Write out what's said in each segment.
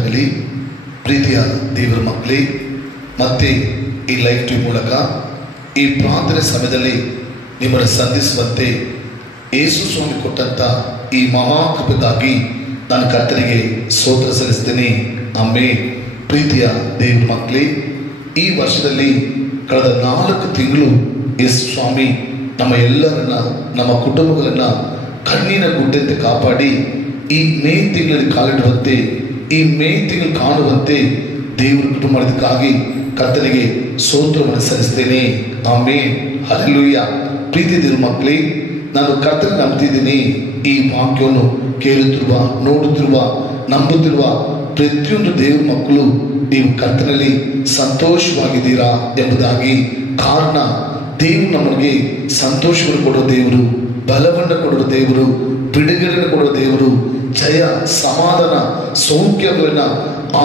ಉಂಟಾಗಲಿ. ಪ್ರೀತಿಯ ದೇವರ ಮಕ್ಕಳೇ, ಮತ್ತೆ ಈ ಲೈವ್ ಟಿವಿ ಮೂಲಕ ಈ ಪ್ರಾರ್ಥನೆ ಸಮಯದಲ್ಲಿ ನಿಮ್ಮನ್ನು ಸಂಧಿಸುವಂತೆ ಯೇಸು ಸ್ವಾಮಿ ಕೊಟ್ಟಂತ ಈ ಮಹಾಕೃಪೆಗಾಗಿ ನಾನು ಕರ್ತನಿಗೆ ಸ್ತೋತ್ರ ಸಲ್ಲಿಸ್ತೇನೆ. ಆಮೆನ್. ಪ್ರೀತಿಯ ದೇವರ ಮಕ್ಕಳೇ, ಈ ವರ್ಷದಲ್ಲಿ ಕಳೆದ 4 ತಿಂಗಳು ಯೇಸು ಸ್ವಾಮಿ ನಮ್ಮ ಎಲ್ಲರನ್ನ, ನಮ್ಮ ಕುಟುಂಬಗಳನ್ನ ಕಣ್ಣಿನ ಗುಡ್ಡೆಂತೆ ಕಾಪಾಡಿ ಈ ಮೇ ತಿಂಗಳಲ್ಲಿ ಕಾಲಿಡುವಂತೆ, ಈ ಮೇ ತಿಂಗಳು ಕಾಣುವಂತೆ ದೇವರು ಕೃಪೆ ಮಾಡಿದ್ದಕ್ಕಾಗಿ ಕರ್ತನಿಗೆ ಸ್ತೋತ್ರವನ್ನು ಸಲ್ಲಿಸ್ತೇನೆ. ಆಮೆನ್. ಹಲ್ಲೆಲೂಯಾ. ಪ್ರೀತಿ ದೇವರ ಮಕ್ಕಳೇ, ನಾನು ಕರ್ತನ ನಂಬ್ತಿದ್ದೀನಿ. ಈ ವಾಕ್ಯವನ್ನು ಕೇಳುತ್ತಿರುವ, ನೋಡುತ್ತಿರುವ, ನಂಬುತ್ತಿರುವ ಪ್ರತಿಯೊಂದು ದೇವರ ಮಕ್ಕಳು ನೀವು ಕರ್ತನಲ್ಲಿ ಸಂತೋಷವಾಗಿದ್ದೀರಾ ಎಂಬುದಾಗಿ. ಕಾರಣ, ದೇವರು ನಮಗೆ ಸಂತೋಷವನ್ನು ಕೊಡುವ ದೇವರು, ಬಲವನ್ನು ಕೊಡುವ ದೇವರು, ಬಿಡುಗಡೆಯನ್ನು ಕೊಡುವ ದೇವರು, ಜಯ, ಸಮಾಧಾನ, ಸೌಖ್ಯಗಳನ್ನ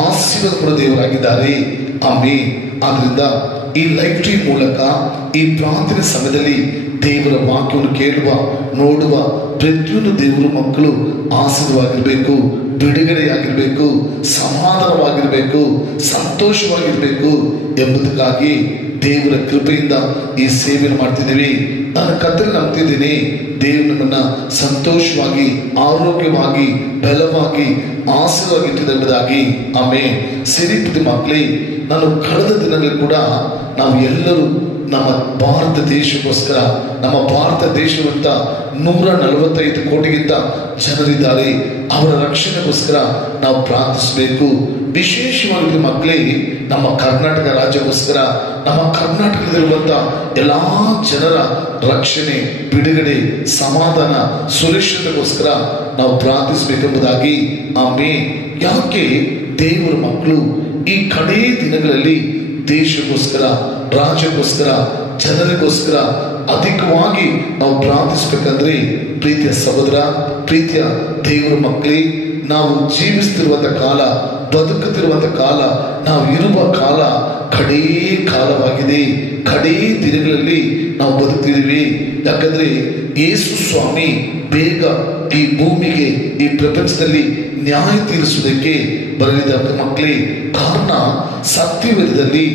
ಆಶೀರ್ವಾದ ಕೊಡುವ ದೇವರಾಗಿದ್ದಾರೆ. ಆಮೆನ್. ಆದ್ರಿಂದ ಈ ಲೈವ್ ಟಿವಿ ಮೂಲಕ ಈ ಪ್ರಾರ್ಥನೆ ಸಮಯದಲ್ಲಿ ದೇವರ ವಾಕ್ಯವನ್ನು ಕೇಳುವ, ನೋಡುವ ಪ್ರತಿಯೊಂದು ದೇವರ ಮಕ್ಕಳು ಆಶೀರ್ವಾದವಾಗಿರ್ಬೇಕು, ಬಿಡುಗಡೆಯಾಗಿರ್ಬೇಕು, ಸಮಾಧಾನವಾಗಿರ್ಬೇಕು, ಸಂತೋಷವಾಗಿರ್ಬೇಕು ಎಂಬುದಕ್ಕಾಗಿ ದೇವರ ಕೃಪೆಯಿಂದ ಈ ಸೇವೆಯನ್ನು ಮಾಡ್ತಿದ್ದೀವಿ. ನಾನು ಕರ್ತನ ನಂಬ್ತಿದ್ದೀನಿ. ದೇವರು ನಮ್ಮನ್ನ ಸಂತೋಷವಾಗಿ, ಆರೋಗ್ಯವಾಗಿ, ಬಲವಾಗಿ, ಆಶೀರ್ವಾದವಾಗಿಟ್ಟಿದ್ದೆಂಬುದಾಗಿ. ಆಮೆನ್. ಸಿರಿಪ್ರಿಯ ಮಕ್ಕಳೇ, ನಾನು ಕಳೆದ ದಿನಗಳಲ್ಲಿ ಕೂಡ ನಾವು ಎಲ್ಲರೂ ನಮ್ಮ ಭಾರತ ದೇಶಕ್ಕೋಸ್ಕರ, ನಮ್ಮ ಭಾರತ ದೇಶವಂತ 145 ಕೋಟಿಗಿಂತ ಜನರಿದ್ದಾರೆ. ಅವರ ರಕ್ಷಣೆಗೋಸ್ಕರ ನಾವು ಪ್ರಾರ್ಥಿಸಬೇಕು. ವಿಶೇಷವಾಗಿ ಮಕ್ಕಳೇ, ನಮ್ಮ ಕರ್ನಾಟಕ ರಾಜ್ಯಕ್ಕೋಸ್ಕರ, ನಮ್ಮ ಕರ್ನಾಟಕದಲ್ಲಿರುವಂತ ಎಲ್ಲಾ ಜನರ ರಕ್ಷಣೆ, ಬಿಡುಗಡೆ, ಸಮಾಧಾನ, ಸುರಕ್ಷತೆಗೋಸ್ಕರ ನಾವು ಪ್ರಾರ್ಥಿಸಬೇಕೆಂಬುದಾಗಿ. ಆಮೆನ್. ಯಾಕೆ ದೇವರ ಮಕ್ಕಳು ಈ ಕಡೇ ದಿನಗಳಲ್ಲಿ ದೇಶಕ್ಕೋಸ್ಕರ, ರಾಜ್ಯಕ್ಕೋಸ್ಕರ, ಜನರಿಗೋಸ್ಕರ ಅಧಿಕವಾಗಿ ನಾವು ಪ್ರಾರ್ಥಿಸಬೇಕಂದ್ರೆ, ಪ್ರೀತಿಯ ಸಹೋದರ, ಪ್ರೀತಿಯ ದೇವರ ಮಕ್ಕಳೇ, ನಾವು ಜೀವಿಸ್ತಿರುವಂತ ಕಾಲ, ಬದುಕುತ್ತಿರುವಂತ ಕಾಲ, ನಾವು ಇರುವ ಕಾಲ ಕಡೇ ಕಾಲವಾಗಿದೆ. ಕಡೇ ದಿನಗಳಲ್ಲಿ ನಾವು ಬದುಕ್ತಿದ್ದೀವಿ. ಯಾಕಂದ್ರೆ ಯೇಸು ಸ್ವಾಮಿ ಬೇಗ ಈ ಭೂಮಿಗೆ, ಈ ಪ್ರಪಂಚದಲ್ಲಿ ನ್ಯಾಯ ತೀರಿಸುವುದಕ್ಕೆ ಬರಲಿದ್ದ ಮಕ್ಕಳೇ. ಕಾರಣ, ಸತ್ಯವೇದದಲ್ಲಿ,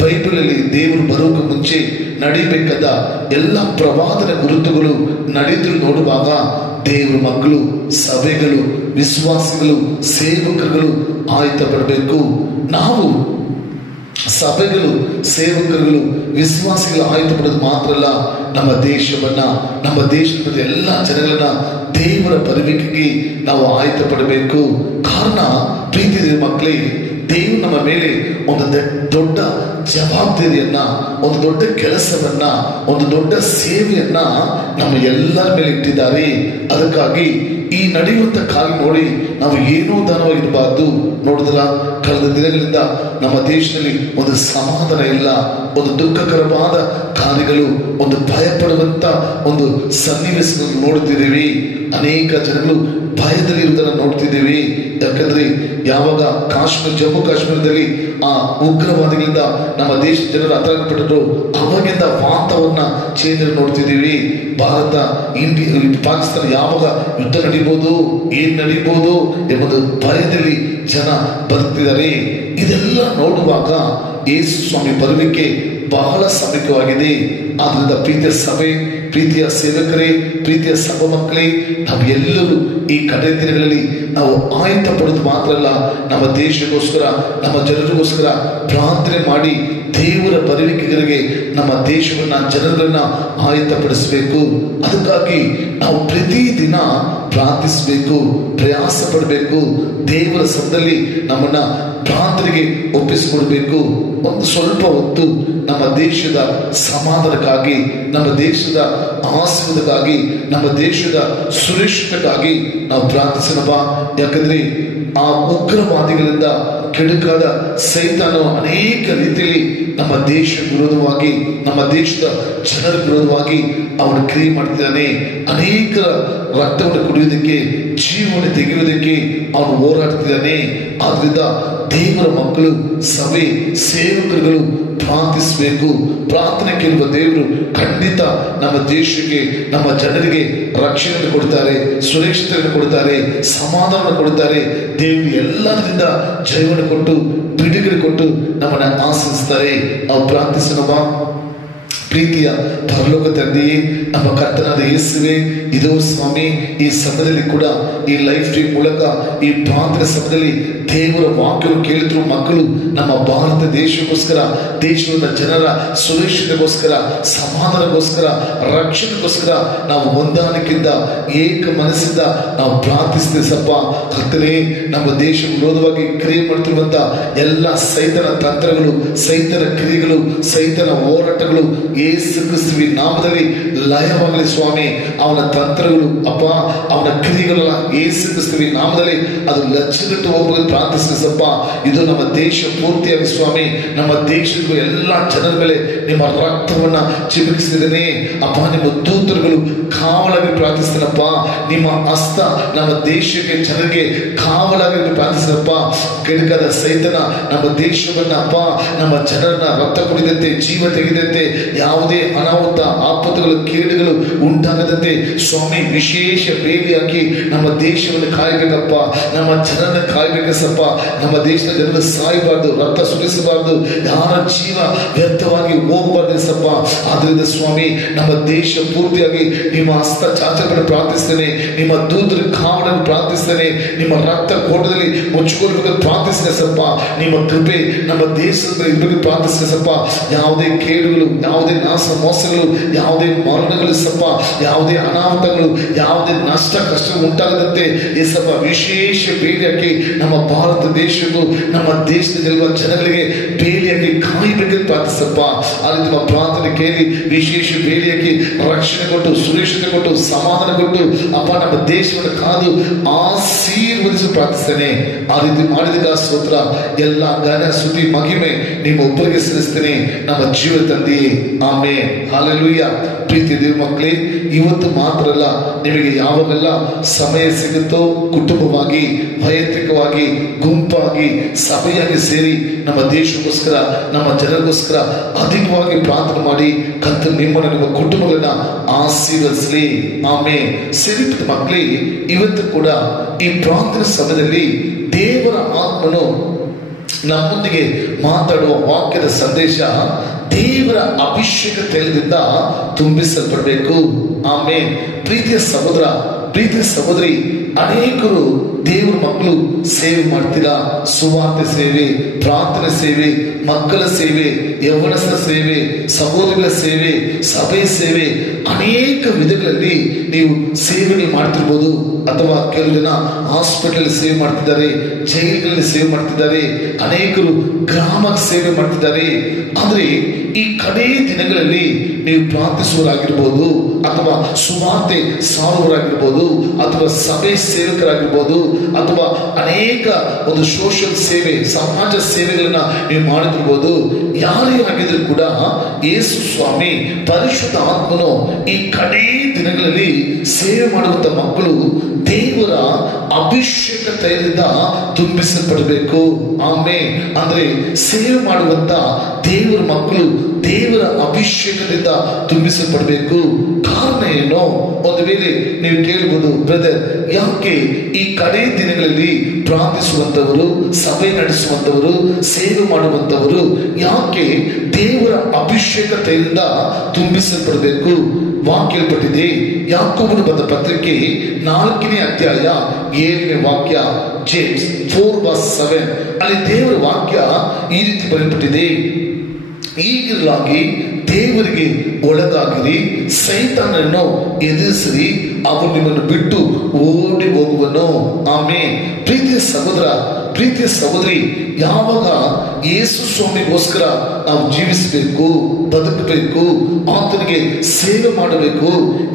ಬೈಬಲಲ್ಲಿ ದೇವರು ಬರೋಕೆ ಮುಂಚೆ ನಡಿಬೇಕಾದ ಎಲ್ಲ ಪ್ರವಾದನ ಗುರುತುಗಳು ನಡೆದು ನೋಡುವಾಗ ದೇವರ ಮಕ್ಕಳು, ಸಭೆಗಳು, ವಿಶ್ವಾಸಿಗಳು, ಸೇವಕರುಗಳು ಆಯ್ತ ಪಡಬೇಕು. ನಾವು ಸಭೆಗಳು, ಸೇವಕರುಗಳು, ವಿಶ್ವಾಸಿಗಳು ಆಯ್ತು ಪಡೋದು ಮಾತ್ರ ಅಲ್ಲ, ನಮ್ಮ ದೇಶವನ್ನ, ನಮ್ಮ ದೇಶದ ಎಲ್ಲ ಜನಗಳನ್ನ ದೇವರ ಬರುವಿಕೆಗೆ ನಾವು ಆಯ್ತ ಪಡಬೇಕು. ಕಾರಣ, ಪ್ರೀತಿ ಮಕ್ಕಳೇ, ದೇವರು ನಮ್ಮ ಮೇಲೆ ಒಂದು ದೊಡ್ಡ ಜವಾಬ್ದಾರಿಯನ್ನ, ಒಂದು ದೊಡ್ಡ ಕೆಲಸವನ್ನ, ಒಂದು ದೊಡ್ಡ ಸೇವೆಯನ್ನ ನಮ್ಮ ಎಲ್ಲರ ಮೇಲೆ ಇಟ್ಟಿದ್ದಾರೆ. ಅದಕ್ಕಾಗಿ ಈ ನಡೆಯುವಂತ ಕಾಲ ನೋಡಿ ನಾವು ಏನೋ ದಾನವಾಗಿರಬಾರ್ದು. ನೋಡಿದ್ರ, ಕಳೆದ ದಿನಗಳಿಂದ ನಮ್ಮ ದೇಶದಲ್ಲಿ ಒಂದು ಸಮಾಧಾನ ಇಲ್ಲ, ಒಂದು ದುಃಖಕರವಾದ ಕಾರ್ಯಗಳು, ಒಂದು ಭಯಪಡುವಂತ ಒಂದು ಸನ್ನಿವೇಶಗಳನ್ನು ನೋಡುತ್ತಿದ್ದೇವೆ. ಅನೇಕ ಜನಗಳು ಭಯದಲ್ಲಿ ಇರುವುದನ್ನು ನೋಡ್ತಿದ್ದೇವೆ. ಯಾಕಂದ್ರೆ ಯಾವಾಗ ಜಮ್ಮು ಕಾಶ್ಮೀರದಲ್ಲಿ ಆ ಉಗ್ರವಾದಿಗಳಿಂದ ನಮ್ಮ ದೇಶದ ಜನರು ಹತರಾಗಪಟ್ಟರು, ಅವಾಗಿಂದ ವಾತಾವರಣ ಚೇಂಜ್ ನೋಡ್ತಿದ್ದೀವಿ. ಭಾರತ, ಇಂಡಿಯಾ, ಪಾಕಿಸ್ತಾನ ಯಾವಾಗ ಯುದ್ಧ ನಡೀಬಹುದು, ಏನ್ ನಡೀಬಹುದು ಎಂಬುದು ಭಯದಲ್ಲಿ ಜನ ಬದುಕ್ತಿದ್ದಾರೆ. ಇದೆಲ್ಲ ನೋಡುವಾಗ ಯೇಸು ಸ್ವಾಮಿ ಬರುವಿಕೆ ಬಹಳ ಸಮೀಪವಾಗಿದೆ. ಆದ್ರಿಂದ ಪ್ರೀತಿಯ ಸಭೆ, ಪ್ರೀತಿಯ ಸೇವಕರೇ, ಪ್ರೀತಿಯ ಸಭಾ ಮಕ್ಕಳೇ, ನಾವು ಎಲ್ಲರೂ ಈ ಕಡೆ ದಿನಗಳಲ್ಲಿ ನಾವು ಆಯ್ತ ಪಡೋದು ಮಾತ್ರ ಅಲ್ಲ, ನಮ್ಮ ದೇಶಕ್ಕೋಸ್ಕರ, ನಮ್ಮ ಜನರಿಗೋಸ್ಕರ ಪ್ರಾರ್ಥನೆ ಮಾಡಿ ದೇವರ ಬರುವಿಕೆಗಳಿಗೆ ನಮ್ಮ ದೇಶವನ್ನ, ಜನರನ್ನ ಆಯತ್ತಪಡಿಸಬೇಕು. ಅದಕ್ಕಾಗಿ ನಾವು ಪ್ರತಿದಿನ ಪ್ರಾರ್ಥಿಸಬೇಕು, ಪ್ರಯಾಸ ಪಡಬೇಕು. ದೇವರ ಸದ್ದಲ್ಲಿ ನಮ್ಮನ್ನ ಪ್ರಾರ್ಥನೆಗೆ ಒಪ್ಪಿಸಿಕೊಡ್ಬೇಕು. ಒಂದು ಸ್ವಲ್ಪ ಹೊತ್ತು ನಮ್ಮ ದೇಶದ ಸಮಾಧಾನಕ್ಕಾಗಿ, ನಮ್ಮ ದೇಶದ ಆಶೀರ್ವಾದಕ್ಕಾಗಿ, ನಮ್ಮ ದೇಶದ ಸುರಕ್ಷತೆಗಾಗಿ ನಾವು ಪ್ರಾರ್ಥಿಸೋಣ. ಯಾಕಂದ್ರೆ ಆ ಉಗ್ರವಾದಿಗಳಿಂದ ಕೆಡುಕಾದ ಸೈತಾನು ಅನೇಕ ರೀತಿಯಲ್ಲಿ ನಮ್ಮ ದೇಶ ವಿರೋಧವಾಗಿ, ನಮ್ಮ ದೇಶದ ಜನರ ವಿರೋಧವಾಗಿ ಅವನು ಕ್ರಿಯೆ ಮಾಡ್ತಿದ್ದಾನೆ. ಅನೇಕ ರಕ್ತವನ್ನು ಕುಡಿಯುವುದಕ್ಕೆ, ಜೀವವನ್ನು ತೆಗೆಯುವುದಕ್ಕೆ ಅವನು ಹೋರಾಡ್ತಿದ್ದಾನೆ. ಆದ್ರಿಂದ ದೇವರ ಮಕ್ಕಳು, ಸಭೆ, ಸೇವಕರುಗಳು ಪ್ರಾರ್ಥಿಸಬೇಕು. ಪ್ರಾರ್ಥನೆ ಕೇಳುವ ದೇವರು ಖಂಡಿತ ನಮ್ಮ ದೇಶಕ್ಕೆ, ನಮ್ಮ ಜನರಿಗೆ ರಕ್ಷಣೆ ಕೊಡ್ತಾರೆ, ಸುರಕ್ಷತೆಯನ್ನು ಕೊಡ್ತಾರೆ, ಸಮಾಧಾನ ಕೊಡ್ತಾರೆ. ದೇವರು ಎಲ್ಲರಿಂದ ಜಯವನ್ನು ಕೊಟ್ಟು ಬಿಡುಗಡೆ ಕೊಟ್ಟು ನಮ್ಮನ್ನು ಆಶಿಸ್ತಾರೆ. ನಾವು ಪ್ರಾರ್ಥಿಸೋಣ. ಪ್ರೀತಿಯ ಪರಲೋಕ ತಂದೆಯೇ, ನಮ್ಮ ಕರ್ತನಾದ ಯೇಸುವೇ, ಇದೋ ಸ್ವಾಮಿ, ಈ ಸಮಯದಲ್ಲಿ ಕೂಡ ಈ ಲೈಫ್ ಸ್ಟ್ರೀಮ್ ಮೂಲಕ ಈ ಪ್ರಾರ್ಥನೆ ಸಮಯದಲ್ಲಿ ದೇವರ ವಾಕ್ಯವನ್ನು ಕೇಳಿದ್ರು ಮಕ್ಕಳು ನಮ್ಮ ಭಾರತ ದೇಶಕ್ಕೋಸ್ಕರ, ದೇಶದ ಜನರ ಸುರಕ್ಷತೆಗೋಸ್ಕರ, ಸಮಾಧಾನಗೋಸ್ಕರ, ರಕ್ಷಣೆಗೋಸ್ಕರ ನಾವು ಹೊಂದಾಣಿಕೆಯಿಂದ ಏಕ ಮನಸ್ಸಿಂದ ನಾವು ಪ್ರಾರ್ಥಿಸ್ತೇವೆ ಸಪ್ಪ. ಕರ್ತನೇ, ನಮ್ಮ ದೇಶ ವಿರೋಧವಾಗಿ ಕ್ರಿಯೆ ಮಾಡ್ತಿರುವಂತ ಎಲ್ಲ ಸೈತನ ತಂತ್ರಗಳು, ಸೈತನ ಕ್ರಿಯೆಗಳು, ಸೈತನ ಹೋರಾಟಗಳು ಯೇಸು ಕ್ರಿಸ್ತುವಿನ ನಾಮದಲ್ಲಿ ಲಯವಾಗಲಿ ಸ್ವಾಮಿ. ಅವನ ತಂತ್ರಗಳು ಅಪ್ಪ, ಅವನ ಕ್ರಿಯೆಗಳೆಲ್ಲ ಯೇಸು ಕ್ರಿಸ್ತುವಿನ ನಾಮದಲ್ಲಿ ಅದು ಲಜ್ಜೆಗಟ್ಟು ಹೋಗಲು ಪ್ರಾರ್ಥಿಸಪ್ಪ. ಇದು ನಮ್ಮ ದೇಶ ಪೂರ್ತಿಯಾಗಿ ಸ್ವಾಮಿ, ನಮ್ಮ ದೇಶದ ಎಲ್ಲ ಜನರ ಮೇಲೆ ನಿಮ್ಮ ರಕ್ತವನ್ನ ಚಿಮುಕಿಸಿದ್ದೇನೆ ಅಪ್ಪ. ನಿಮ್ಮ ದೂತರುಗಳು ಕಾವಲಾಗಿ ಪ್ರಾರ್ಥಿಸ್ತೇನಪ್ಪ. ನಿಮ್ಮ ಹಸ್ತ ನಮ್ಮ ದೇಶಕ್ಕೆ, ಜನರಿಗೆ ಕಾವಲಾಗಿ ಪ್ರಾರ್ಥಿಸ್ತೇನಪ್ಪ. ಕೆಡಕದ ಸೈತನ ನಮ್ಮ ದೇಶವನ್ನ ಅಪ್ಪ, ನಮ್ಮ ಜನರನ್ನ ರಕ್ತ ಕುಡಿದಂತೆ, ಜೀವ ತೆಗೆದಂತೆ, ಯಾವುದೇ ಅನಾಹುತ, ಆಪತ್ತುಗಳು, ಕೇಡುಗಳು ಉಂಟಾಗದಂತೆ ಸ್ವಾಮಿ ವಿಶೇಷ ಬೇಲಿ ಹಾಕಿ ನಮ್ಮ ದೇಶವನ್ನು ಕಾಯಬೇಕಪ್ಪ. ನಮ್ಮ ಜನರನ್ನ ಕಾಯಬೇಕಸಪ್ಪ. ನಮ್ಮ ದೇಶದ ಜನರು ಸಾಯಬಾರ್ದು, ರಕ್ತ ಸುರಿಸಬಾರ್ದು, ಯಾರ ಜೀವ ವ್ಯರ್ಥವಾಗಿ ಹೋಗಬಾರ್ದು ಸಪ್ಪ. ಆದ್ರಿಂದ ಸ್ವಾಮಿ, ನಮ್ಮ ದೇಶ ಪೂರ್ತಿಯಾಗಿ ನಿಮ್ಮ ಹಸ್ತ ಚಾಚವನ್ನು ಪ್ರಾರ್ಥಿಸ್ತೇನೆ. ನಿಮ್ಮ ದೂತರ ಕಾವಲನ್ನು ಪ್ರಾರ್ಥಿಸ್ತೇನೆ. ನಿಮ್ಮ ರಕ್ತ ಕೋಟದಲ್ಲಿ ಮುಚ್ಚಿಕೊಳ್ಳಬೇಕು ಪ್ರಾರ್ಥಿಸ್ತೇನೆ ಸಪ್ಪ. ನಿಮ್ಮ ಕೃಪೆ ನಮ್ಮ ದೇಶದ ಇಬ್ಬರಿಗೆ ಪ್ರಾರ್ಥಿಸ್ತೇನೆ ಸಪ್ಪ. ಯಾವುದೇ ಕೇಡುಗಳು, ಯಾವುದೇ ನಾಶ ಮೋಸಗಳು, ಯಾವುದೇ ಮರಣಗಳು ಸಪ್ಪ, ಯಾವುದೇ ಅನಾಹುತಗಳು, ಯಾವುದೇ ನಷ್ಟ ಕಷ್ಟ ಉಂಟಾಗದಂತೆ ಏಸಪ್ಪ ವಿಶೇಷ ಬೇಲಿಯಾಗಿ ನಮ್ಮ ಭಾರತ ದೇಶಕ್ಕೂ, ನಮ್ಮ ದೇಶದಲ್ಲಿರುವ ಜನಗಳಿಗೆ ಬೇಲಿಯಾಗಿ ಕಾಯಬೇಕೆಂದು ಪ್ರಾರ್ಥಿಸಪ್ಪ. ಆ ರೀತಿ ನಮ್ಮ ಪ್ರಾರ್ಥನೆ ಕೇಳಿ ವಿಶೇಷ ಬೇಲಿಯಾಗಿ ರಕ್ಷಣೆ ಕೊಟ್ಟು, ಸುರಕ್ಷತೆ ಕೊಟ್ಟು, ಸಮಾಧಾನ ಕೊಟ್ಟು ಅಪ್ಪ ನಮ್ಮ ದೇಶವನ್ನು ಕಾದು ಆಶೀರ್ವದಿಸಿ ಪ್ರಾರ್ಥಿಸ್ತೇನೆ. ಆ ರೀತಿ ಮಾಡಿದ ಸ್ತೋತ್ರ. ಎಲ್ಲ ಘನ ಸ್ತುತಿ ಮಹಿಮೆ ನಿಮ್ಮ ಒಬ್ಬರಿಗೆ ಸಲ್ಲಿಸ್ತೇನೆ, ನಮ್ಮ ಜೀವ ತಂದೆಯೇ. ಆಮೆನ್. ಹಲ್ಲೆಲೂಯಾ. ಪ್ರೀತಿ ದೇವ ಮಕ್ಕಳೇ, ಇವತ್ತು ಮಾತ್ರ ಅಲ್ಲ, ನಿಮಗೆ ಯಾವಾಗೆಲ್ಲ ಸಮಯ ಸಿಗುತ್ತೋ ಕುಟುಂಬವಾಗಿ, ವೈಯಕ್ತಿಕವಾಗಿ, ಗುಂಪಾಗಿ, ಸಭೆಯಾಗಿ ಸೇರಿ ನಮ್ಮ ದೇಶಕ್ಕೋಸ್ಕರ, ನಮ್ಮ ಜನರಿಗೋಸ್ಕರ ಅಧಿಕವಾಗಿ ಪ್ರಾರ್ಥನೆ ಮಾಡಿ ಕರ್ತನು ನಿಮ್ಮನ್ನು, ನಿಮ್ಮ ಕುಟುಂಬಗಳನ್ನ ಆಶೀರ್ವದಿಸಲಿ. ಆಮೆನ್. ಸರಿ ಮಕ್ಕಳೇ, ಇವತ್ತು ಕೂಡ ಈ ಪ್ರಾರ್ಥನೆ ಸಮಯದಲ್ಲಿ ದೇವರ ಆತ್ಮನು ನಮ್ಮೊಂದಿಗೆ ಮಾತಾಡುವ ವಾಕ್ಯದ ಸಂದೇಶ ದೇವರ ಅಭಿಷೇಕ ತೈಲದಿಂದ ತುಂಬಿಸಲ್ಪಡಬೇಕು. ಆಮೆನ್. ಪ್ರೀತಿಯ ಸಹೋದರ, ಪ್ರೀತಿಯ ಸಹೋದರಿ, ಅನೇಕರು ದೇವರ ಮಕ್ಕಳು ಸೇವೆ ಮಾಡ್ತೀರಾ. ಸುವಾರ್ತೆ ಸೇವೆ, ಪ್ರಾರ್ಥನೆ ಸೇವೆ, ಮಕ್ಕಳ ಸೇವೆ, ಯೌವನಸ್ಥರ ಸೇವೆ, ಸಹೋದರಗಳ ಸೇವೆ, ಸಭೆ ಸೇವೆ, ಅನೇಕ ವಿಧಗಳಲ್ಲಿ ನೀವು ಸೇವೆಗಳು ಮಾಡ್ತಿರ್ಬೋದು. ಅಥವಾ ಕೆಲವು ಜನ ಹಾಸ್ಪಿಟಲ್ ಸೇವೆ ಮಾಡ್ತಿದ್ದಾರೆ, ಜೈಲುಗಳಲ್ಲಿ ಸೇವೆ ಮಾಡ್ತಿದ್ದಾರೆ, ಅನೇಕರು ಗ್ರಾಮಕ್ಕೆ ಸೇವೆ ಮಾಡ್ತಿದ್ದಾರೆ. ಆದ್ರೆ ಈ ಕಡೆ ದಿನಗಳಲ್ಲಿ ನೀವು ಪ್ರಾರ್ಥಿಸುವರಾಗಿರ್ಬೋದು, ಅಥವಾ ಸುವಾರ್ತೆ ಸಾರುವರಾಗಿರ್ಬೋದು, ಅಥವಾ ಸಭೆ ಸೇವಕರಾಗಿರ್ಬೋದು, ಅಥವಾ ಅನೇಕ ಒಂದು ಸೋಷಿಯಲ್ ಸೇವೆ, ಸಮಾಜ ಸೇವೆಗಳನ್ನ ನೀವು ಮಾಡುತ್ತಿರ್ಬೋದು. ಯಾರೇ ಆಗಿದ್ರು ಕೂಡ ಯೇಸು ಸ್ವಾಮಿ ಪರಿಶುದ್ಧ ಆತ್ಮನು ಈ ಕಡೆ ದಿನಗಳಲ್ಲಿ ಸೇವೆ ಮಾಡುವಂತ ಮಕ್ಕಳು ದೇವರ ಅಭಿಷೇಕ ತೈಲದಿಂದ ತುಂಬಿಸಲ್ಪಡಬೇಕು. ಆಮೆನ್. ಅಂದ್ರೆ ಸೇವೆ ಮಾಡುವಂತ ದೇವರ ಮಕ್ಕಳು ದೇವರ ಅಭಿಷೇಕದಿಂದ ತುಂಬಿಸಲ್ಪಡಬೇಕು. ಕಾರಣ ಏನೋ ಒಂದು ವೇಳೆ ನೀವು ಕೇಳಬಹುದು, ಬ್ರದರ್, ಯಾಕೆ ಈ ಕಡೆ ದಿನಗಳಲ್ಲಿ ಪ್ರಾರ್ಥಿಸುವಂತವರು, ಸಭೆ ನಡೆಸುವಂತವರು, ಸೇವೆ ಮಾಡುವಂತವರು ಯಾಕೆ ದೇವರ ಅಭಿಷೇಕ ತೈಲದಿಂದ ತುಂಬಿಸಲ್ಪಡಬೇಕು? ವಾಕ್ಯಲ್ಪಟ್ಟಿದೆ. ಯಾಕೋಬನು ಬರೆದ ಪತ್ರಿಕೆ 4ನೇ ಅಧ್ಯಾಯ 7ನೇ ವಾಕ್ಯ, ಜೇಮ್ಸ್ 4:7. ಅಲ್ಲಿ ದೇವರ ವಾಕ್ಯ ಈ ರೀತಿ ಬರೆಯಲ್ಪಟ್ಟಿದೆ: ಈಗಿರಲಾಗಿ ದೇವರಿಗೆ ಒಳಗಾಗಿರಿ, ಸೈತಾನನನ್ನು ಎದುರಿಸಿರಿ, ಅವನು ನಿಮ್ಮನ್ನು ಬಿಟ್ಟು ಓಡಿ ಹೋಗುವನು. ಆಮೆನ್. ಪ್ರೀತಿಯ ಸಹೋದರ, ಪ್ರೀತಿಯ ಸಹೋದರಿ, ಯಾವಾಗ ಯೇಸು ಸ್ವಾಮಿಗೋಸ್ಕರ ನಾವು ಜೀವಿಸಬೇಕು, ಬದುಕಬೇಕು, ಆತನಿಗೆ ಸೇವೆ ಮಾಡಬೇಕು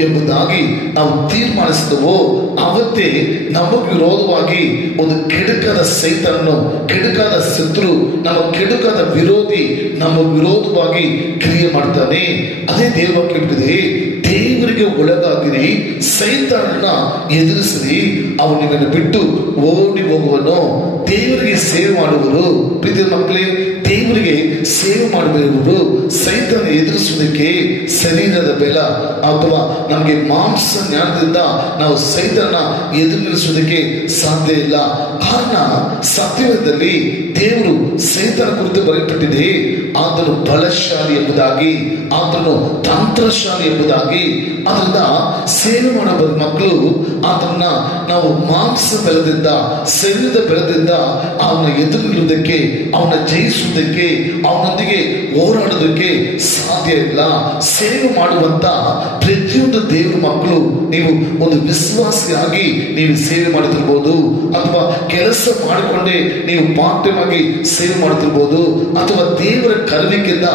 ಎಂಬುದಾಗಿ ನಾವು ತೀರ್ಮಾನಿಸಿದವೋ ಅವತ್ತೇ ನಮಗೆ ವಿರೋಧವಾಗಿ ಒಂದು ಕೆಡಕಾದ ಸೈತಾನನು, ಕೆಡಕಾದ ಶತ್ರು ನಮ್ಮ ಕೆಡುಕಾದ ವಿರೋಧಿ ನಮ್ಮ ವಿರೋಧವಾಗಿ ಕ್ರಿಯೆ ಮಾಡ್ತಾನೆ. ಅದೇ ದೇವ ಕೇಳಿದೆ, ದೇವರಿಗೆ ಒಳಗಾಗಿರಿ, ಸೈತಾನನ ಎದುರಿಸಿರಿ, ಅವನು ನಿಮ್ಮನ್ನು ಬಿಟ್ಟು ಓಡಿ ಹೋಗುವನು. ದೇವರಿಗೆ ಸೇವೆ ಮಾಡುವರು ಪ್ರೀತಿಯ ಮಕ್ಕಳೇ, ದೇವರಿಗೆ ಸೇವೆ ಮಾಡಬೇಕು. ಸೈತಾನ ಎದುರಿಸುವುದಕ್ಕೆ ಶರೀರದ ಬೆಲ ಅಥವಾ ನಮಗೆ ಮಾಂಸ ಜ್ಞಾನದಿಂದ ನಾವು ಸೈತಾನ ಎದುರು ನಿಲ್ಲಿಸುವುದಕ್ಕೆ ಸಾಧ್ಯ ಇಲ್ಲ. ಕಾರಣ ಸತ್ಯದಲ್ಲಿ ದೇವರು ಸೈತಾನ ಕುರಿತು ಬರೆಯಲ್ಪಟ್ಟಿದೆ, ಆತನು ಬಲಶಾಲಿ ಎಂಬುದಾಗಿ, ಆತನು ತಂತ್ರಶಾಲಿ ಎಂಬುದಾಗಿ. ಅದರಿಂದ ಸೇವೆ ಮಾಡೋ ಮಕ್ಕಳು ಆತನ ನಾವು ಮಾಂಸ ಬೆಲದಿಂದ ಶರೀರದ ಬೆಲದಿಂದ ಅವನ ಎದುರು ನಿಲ್ಲುವುದಕ್ಕೆ, ಅವನ ಜಯಿಸುವುದಕ್ಕೆ, ಅವನೊಂದಿಗೆ ಹೋರಾಡೋದಕ್ಕೆ ಸಾಧ್ಯ ಇಲ್ಲ. ಸೇವೆ ಮಾಡುವಂತ ಪ್ರತಿಯೊಂದು ದೇವರ ಮಕ್ಕಳು ನೀವು ಒಂದು ವಿಶ್ವಾಸಿಯಾಗಿ ನೀವು ಸೇವೆ ಮಾಡುತ್ತಿರ್ಬೋದು, ಅಥವಾ ಕೆಲಸ ಮಾಡಿಕೊಂಡೇ ನೀವು ಪಾರ್ಟ್ ಟೈಮ್ ಆಗಿ ಸೇವೆ ಮಾಡುತ್ತಿರ್ಬೋದು, ಅಥವಾ ದೇವರ ಕರೆವಿಕೆಯಿಂದ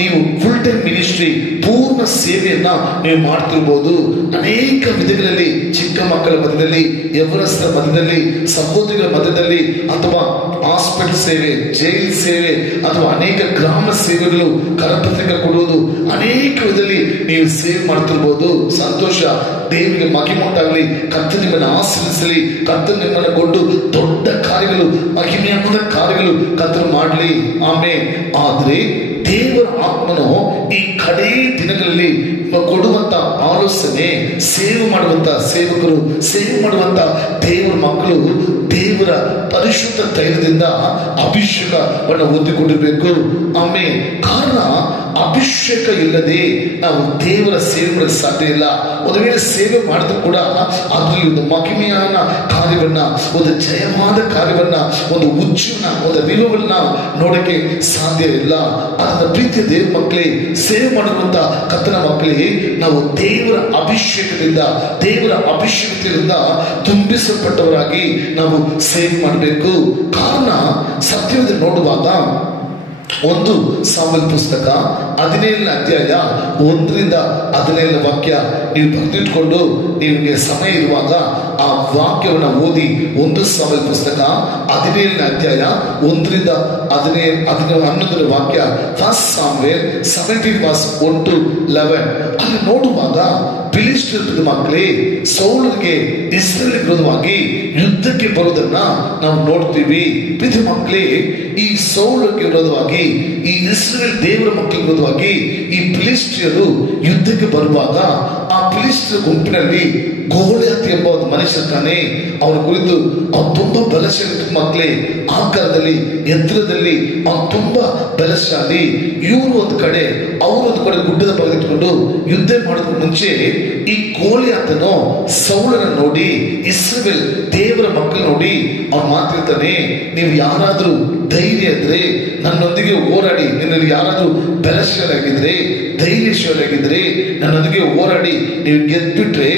ನೀವು ಫುಲ್ ಟೈಮ್ ಮಿನಿಸ್ಟ್ರಿ ಪೂರ್ಣ ಸೇವೆಯನ್ನ ನೀವು ಮಾಡ್ತಿರ್ಬೋದು. ಅನೇಕ ವಿಧಗಳಲ್ಲಿ ಚಿಕ್ಕ ಮಕ್ಕಳ ಮಧ್ಯದಲ್ಲಿ, ಯವನಸ್ಥರ ಮಧ್ಯದಲ್ಲಿ, ಸಹೋದರಿಗಳ ಮಧ್ಯದಲ್ಲಿ, ಅಥವಾ ಹಾಸ್ಪಿಟಲ್ ಸೇವೆ, ಜೈಲ್ ಸೇವೆ, ಅಥವಾ ಅನೇಕ ಗ್ರಾಮ ಸೇವೆಗಳು, ಕರಪತ್ರಿಕೆ ಕೊಡುವುದು, ಅನೇಕ ವಿಧದಲ್ಲಿ ನೀವು ಸೇವೆ ಮಾಡ್ತಿರ್ಬೋದು. ಸಂತೋಷ, ದೇವರಿಗೆ ಮಹಿಮುಂಟಾಗಲಿ. ಕರ್ತನು ನಿಮ್ಮನ್ನು ಆಶೀರ್ವದಿಸಲಿ. ಕರ್ತನು ನಿಮ್ಮನ್ನು ಕೊಂಡು ದೊಡ್ಡ ಕಾರ್ಯಗಳು, ಮಹಿಮೆಯಾದ ಕಾರ್ಯಗಳು ಕರ್ತನು ಮಾಡಲಿ. ಆಮೇಲೆ ಆದ್ರೆ ದೇವರ ಆತ್ಮನು ಈ ಕಡೇ ದಿನಗಳಲ್ಲಿ ಕೊಡುವಂತ ಆಲೋಚನೆ, ಸೇವೆ ಮಾಡುವಂತ ಸೇವಕರು, ಸೇವೆ ಮಾಡುವಂತ ದೇವರ ಮಕ್ಕಳು ದೇವರ ಪರಿಶುದ್ಧ ತೈಲದಿಂದ ಅಭಿಷೇಕವನ್ನು ಹೊಂದಿಕೊಂಡಿರಬೇಕು. ಆಮೇಲೆ ಕಾರಣ ಅಭಿಷೇಕ ಇಲ್ಲದೆ ನಾವು ದೇವರ ಸೇವೆ ಮಾಡಲು ಸಾಧ್ಯ ಇಲ್ಲ. ಒಂದು ವೇಳೆ ಸೇವೆ ಮಾಡಿದ್ರು ಕೂಡ ಅದರಲ್ಲಿ ಒಂದು ಮಹಿಮೆಯಾದ ಕಾರ್ಯವನ್ನ, ಒಂದು ಜಯವಾದ ಕಾರ್ಯವನ್ನ, ಒಂದು ಉಜ್ಜುವನ್ನ, ಒಂದು ವಿವವನ್ನ ನೋಡಕ್ಕೆ ಸಾಧ್ಯ ಇಲ್ಲ. ಅದನ್ನ ಪ್ರೀತಿಯ ದೇವ ಮಕ್ಕಳೇ, ಸೇವೆ ಮಾಡುವಂತ ಕರ್ತನ ಮಕ್ಕಳೇ, ನಾವು ದೇವರ ಅಭಿಷೇಕದಿಂದ, ದೇವರ ಅಭಿಷೇಕದಿಂದ ತುಂಬಿಸಲ್ಪಟ್ಟವರಾಗಿ ನಾವು ಸೇವೆ ಮಾಡಬೇಕು. ಕಾರಣ ಸತ್ಯವನ್ನು ನೋಡುವಾಗ 1 ಸಾಮುವೇಲ ಪುಸ್ತಕ 17ನೇ ಅಧ್ಯಾಯ 1-15 ವಾಕ್ಯ ನೀವು ಬರೆದಿಟ್ಕೊಂಡು ನಿಮಗೆ ಸಮಯ ಇರುವಾಗ ಆ ವಾಕ್ಯವನ್ನು ಓದಿ. 1 ಸಾಮುವೇಲ ಪುಸ್ತಕ 17ನೇ ಅಧ್ಯಾಯ 1-11 ವಾಕ್ಯ. 1 ಸಾಮುವೇಲ್ 17:1-11 ಅಲ್ಲಿ ನೋಡುವಾಗ ಫಿಲಿಷ್ಟಿಯರ ಮಕ್ಕಳೇ ಸೌಲನಿಗೆ ಇಸ್ರೇಲ್ ವಿರೋಧವಾಗಿ ಯುದ್ಧಕ್ಕೆ ಬರುವುದನ್ನ ನಾವು ನೋಡ್ತೀವಿ. ಪ್ರೀತಿ ಮಕ್ಕಳೇ, ಈ ಸೌಲನಿಗೆ ವಿರೋಧವಾಗಿ, ಈ ಇಸ್ರೇಲ್ ದೇವರ ಮಕ್ಕಳ ವಿರೋಧವಾಗಿ ಈ ಫಿಲಿಷ್ಟಿಯರು ಯುದ್ಧಕ್ಕೆ ಬರುವಾಗ ಆ ಫಿಲಿಷ್ಟಿಯರ ಗುಂಪಿನಲ್ಲಿ ಗೋಲಿಯಾತ್ ಎಂಬ ಒಂದು ಮನುಷ್ಯರ್ತಾನೆ. ಅವನ ಕುರಿತು ಅವನು ತುಂಬಾ ಬಲಶಾಲಿ ಮಕ್ಕಳೇ, ಆಕಾರದಲ್ಲಿ, ಎತ್ತರದಲ್ಲಿ ಅವನು ತುಂಬಾ ಬಲಶಾಲಿ. ಇವರು ಒಂದು ಕಡೆ, ಅವರೊಂದು ಕಡೆ ಗುಡ್ಡದ ಬಗೆದಿಟ್ಕೊಂಡು ಯುದ್ಧ ಮಾಡೋದಕ್ಕೆ ಮುಂಚೆ ಈ ಗೋಲಿಯಾತನು ಸೌಲನ ನೋಡಿ, ಇಸ್ರೇಲ್ ದೇವರ ಮಕ್ಕಳು ನೋಡಿ ಅವನು ಮಾತಿರ್ತಾನೆ, ನೀವು ಯಾರಾದ್ರೂ ಧೈರ್ಯ ಇದ್ರೆ ನನ್ನೊಂದಿಗೆ ಹೋರಾಡಿ, ನಿನ್ನಲ್ಲಿ ಯಾರಾದ್ರೂ ಬಲಶಾಲಿಯಾಗಿದ್ರೆ, ಧೈರ್ಯಶಾಲಿಯಾಗಿದ್ರೆ ನನ್ನೊಂದಿಗೆ ಹೋರಾಡಿ ನೀವು ಗೆದ್ಬಿಟ್ರೆ